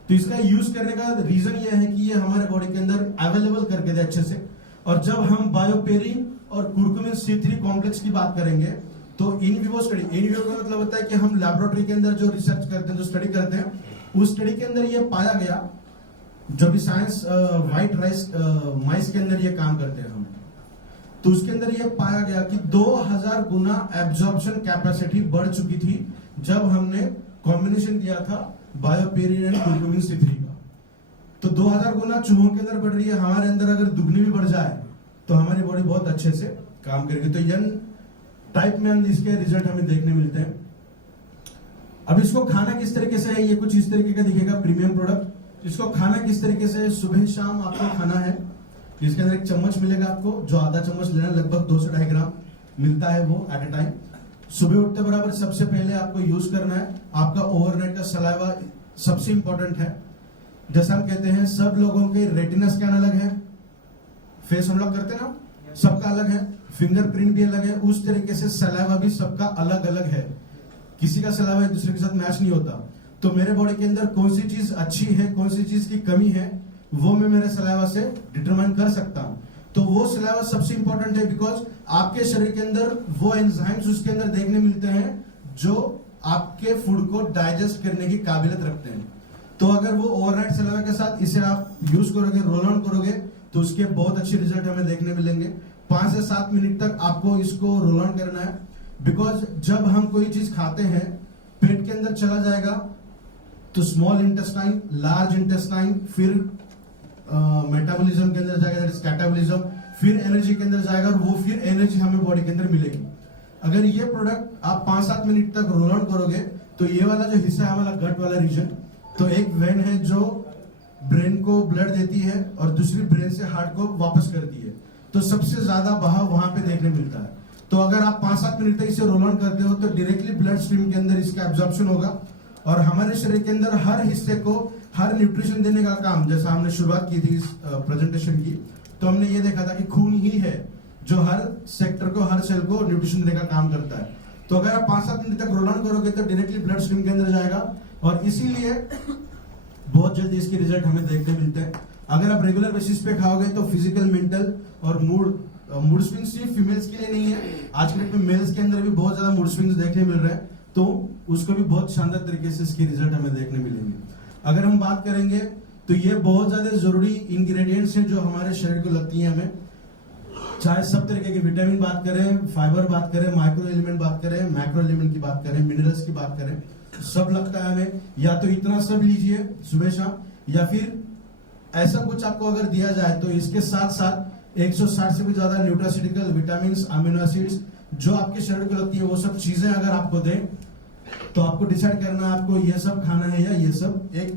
तो इसका यूज करने का रीजन ये है कि ये हमारे बॉडी के अंदर अवेलेबल करके दे अच्छे से। और जब हम बायोपेरिन और कुरकुमिन C3 कॉम्प्लेक्स की बात करेंगे, तो in vivo study, in vivo का मतलब होता है कि हम लैबोरेटरी के अंदर जो रिसर्च करते हैं, जो स्टडी करते हैं, उस स्टडी के अंदर ये पाया गया, जो भी साइंस व्हाइट राइस माइस के अंदर ये काम करते हैं हम। तो उसके अंदर ये पाया गया कि 2000 गुना एब्जॉर्प्शन कैपेसिटी बढ़ चुकी थी जब हमने कॉम्बिनेशन दिया था बायोपेरिन एंड कुर्कुमिन C3 का। तो 2000 गुना चूहों के अंदर बढ़ रही है, हमारे अंदर अगर दुगनी भी बढ़ जाए तो हमारी बॉडी बहुत अच्छे से काम करेगी। तो यंग टाइप में इसके रिजल्ट हमें देखने मिलते हैं। अब इसको खाना किस तरीके से है, ये कुछ इस तरीके का दिखेगा प्रीमियम प्रोडक्ट। इसको खाना किस तरीके से, सुबह शाम आपको खाना है। इसके अंदर एक चम्मच मिलेगा आपको, जो आधा चम्मच लेना, लगभग 2 से 2.5 ग्राम मिलता है वो एट ए टाइम। सुबह उठते बराबर सबसे पहले आपको यूज करना है। आपका ओवरनाइट का सलाइवा सबसे इंपॉर्टेंट है। जैसा हम कहते हैं सब लोगों के रेटिना स्कैन अलग है, फेस हम लोग करते हैं ना, सबका अलग है, फिंगरप्रिंट भी अलग है, उस तरीके से सलाइवा भी सबका अलग अलग है। किसी का सलाइवा दूसरे के साथ मैच नहीं होता। तो मेरे बॉडी के अंदर कौन सी चीज अच्छी है, कौन सी चीज की कमी है, वो मैं मेरे सलाइवा से डिटरमाइन कर सकता हूं। तो वो सलाइवा सबसे इंपॉर्टेंट है, बिकॉज आपके शरीर के अंदर वो एंजाइम्स उसके अंदर देखने मिलते हैं जो आपके फूड को डाइजेस्ट करने की काबिलियत रखते हैं। तो अगर वो ओवरनाइट सलाइवा के साथ इसे आप यूज करोगे, रोल ऑन करोगे, तो उसके बहुत अच्छे रिजल्ट हमें देखने मिलेंगे। 5 से 7 मिनट तक आपको इसको रोल ऑन करना है, बिकॉज जब हम कोई चीज खाते हैं पेट के अंदर चला जाएगा तो स्मॉल इंटेस्टाइन, लार्ज इंटेस्टाइन, फिर मेटाबॉलिज्म के अंदर जाएगा, कैटाबॉलिज्म, फिर एनर्जी के अंदर जाएगा, और वो फिर एनर्जी हमें बॉडी के अंदर मिलेगी। अगर ये प्रोडक्ट आप 5-7 मिनट तक रोल ऑन करोगे तो ये वाला जो हिस्सा है हमारा गट वाला रीजन, तो एक वेन है जो ब्रेन को ब्लड देती है और दूसरी ब्रेन से हार्ट को वापस करती है। तो सबसे ज्यादा बहाव वहां पे देखने मिलता है। तो अगर आप 5-7 मिनट तक इसे रोल ऑन करते हो तो डायरेक्टली ब्लड स्ट्रीम के अंदर इसका एब्जॉर्प्शन होगा, और हमारे शरीर के अंदर हर हिस्से को हर न्यूट्रिशन देने का काम, जैसा हमने शुरुआत की थी इस प्रेजेंटेशन की, तो हमने ये देखा था कि खून ही है जो हर सेक्टर को, हर सेल को न्यूट्रिशन देने का काम करता है। तो अगर आप 5-7 मिनट तक रोल ऑन करोगे तो डायरेक्टली ब्लड स्ट्रीम के अंदर जाएगा, और इसीलिए बहुत जल्दी इसके रिजल्ट हमें देखने मिलते हैं। अगर आप रेगुलर बेसिस पे खाओगे तो फिजिकल, मेंटल और मूड स्विंग्स सिर्फ फीमेल्स के लिए नहीं है, आज के डेट में मेल्स के अंदर भी बहुत ज्यादा मूड स्विंग्स देखने मिल रहे हैं, तो उसको भी बहुत शानदार तरीके से इसके रिजल्ट हमें देखने मिलेंगे। अगर हम बात करेंगे तो ये बहुत ज्यादा जरूरी इंग्रेडिएंट्स हैं जो हमारे शरीर को लगती हैं हमें, चाहे सब तरीके के विटामिन बात करें, फाइबर बात करें, माइक्रो एलिमेंट बात करें, मैक्रो एलिमेंट की बात करें, मिनरल्स की बात करें, सब लगता है हमें। या तो इतना सब लीजिए सुबह शाम, या फिर ऐसा कुछ आपको अगर दिया जाए तो इसके साथ साथ 160 से भी ज्यादा न्यूट्रास्यूटिकल, विटामिन, अमीनो एसिड्स जो आपके शरीर को लगती है, वो सब चीजें अगर आपको दें तो आपको डिसाइड करना है आपको ये सब खाना है या ये सब। एक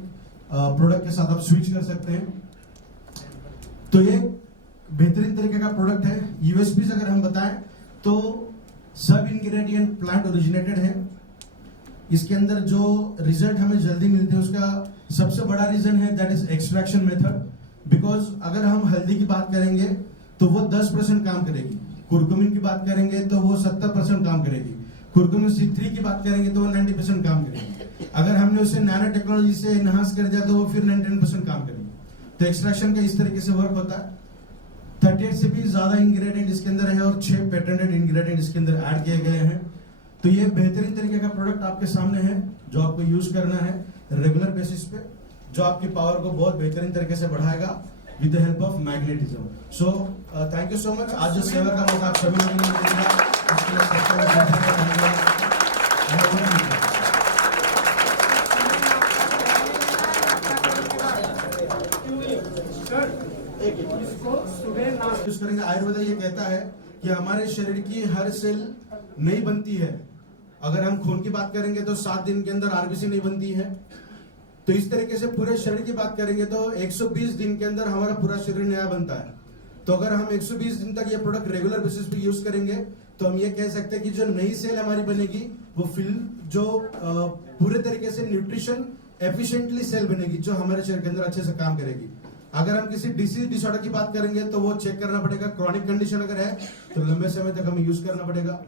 प्रोडक्ट के साथ आप स्विच कर सकते हैं। तो ये बेहतरीन तरीके का प्रोडक्ट है। यूएसपीज अगर हम बताएं तो सब इंग्रेडिएंट प्लांट ओरिजिनेटेड है। इसके अंदर जो रिजल्ट हमें जल्दी मिलते हैं उसका सबसे बड़ा रीजन है that is extraction method. Because अगर हम हल्दी की बात करेंगे तो वो 10% काम करेगी, कुरकुमिन की बात करेंगे तो वो 70% काम करेगी, कुरकुमिन C3 की बात करेंगे तो वो 90% काम करेगी। अगर हमने उसे नैनो टेक्नोलॉजी से एनहांस कर दिया तो वो फिर 99% काम करेगी। तो एक्सट्रैक्शन का इस तरीके से वर्क होता है। 38 से भी ज्यादा इंग्रेडिएंट इसके अंदर है और 6 पेटेंटेड इंग्रेडिएंट इसके अंदर ऐड किए गए हैं। तो ये बेहतरीन तरीके का प्रोडक्ट आपके सामने है जो आपको यूज करना है रेगुलर बेसिस पे, जो आपकी पावर को बहुत बेहतरीन तरीके से बढ़ाएगा with the help of magnetism. So thank you so much. आज जो सेवा का मौका आप सभी लोगों को मिलेगा उसके लिए यूज करेंगे। आयुर्वेद ये कहता है कि हमारे शरीर की हर सेल नहीं बनती है। अगर हम खून की बात करेंगे तो 7 दिन के अंदर आरबीसी नहीं बनती है। तो इस तरीके से पूरे शरीर की बात करेंगे तो 120 दिन के अंदर हमारा पूरा शरीर नया बनता है। तो अगर हम 120 दिन तक ये प्रोडक्ट रेगुलर बेसिस पे यूज करेंगे तो हम ये कह सकते हैं कि जो नई सेल हमारी बनेगी वो जो पूरे तरीके से न्यूट्रिशन एफिशिएंटली सेल बनेगी जो हमारे शरीर के अंदर अच्छे से काम करेगी। अगर हम किसी डिसीज डिसऑर्डर की बात करेंगे तो वो चेक करना पड़ेगा। क्रॉनिक कंडीशन अगर है तो लंबे समय तक हमें यूज करना पड़ेगा।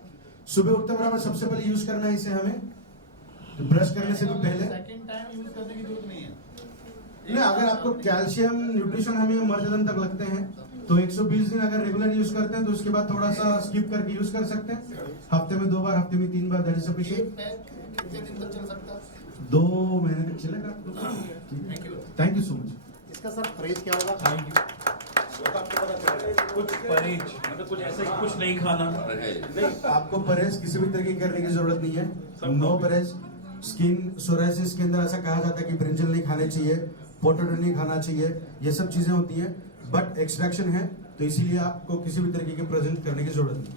सुबह उठते बराबर सबसे पहले यूज करना है इसे हमें, तो ब्रश करने से भी पहले। सेकंड टाइम यूज करने की जरूरत नहीं है। नहीं, अगर आपको कैल्शियम न्यूट्रिशन हमें मर्यादन तक लगते हैं तो 120 दिन अगर रेगुलर यूज करते हैं तो उसके बाद थोड़ा सा स्किप करके यूज कर सकते हैं। हफ्ते में 2 बार, हफ्ते में 3 बार, दैट इज सफिशिएंट। कितने दिन तक चल सकता है? 2 महीने तक चलेगा। Thank you so much. इसका सर प्राइस क्या होगा? Thank you. कुछ परहेज मतलब कुछ ऐसा ही कुछ नहीं खाना। नहीं, आपको परहेज किसी भी तरीके की करने की जरूरत नहीं है। नो परहेज। स्किन सोराइसिस के अंदर ऐसा कहा जाता है कि ब्रिंजल नहीं खाने चाहिए, पोटैटो नहीं खाना चाहिए, ये सब चीजें होती हैं, बट एक्सट्रैक्शन है तो इसीलिए आपको किसी भी तरीके के प्रेजेंट करने की जरूरत नहीं।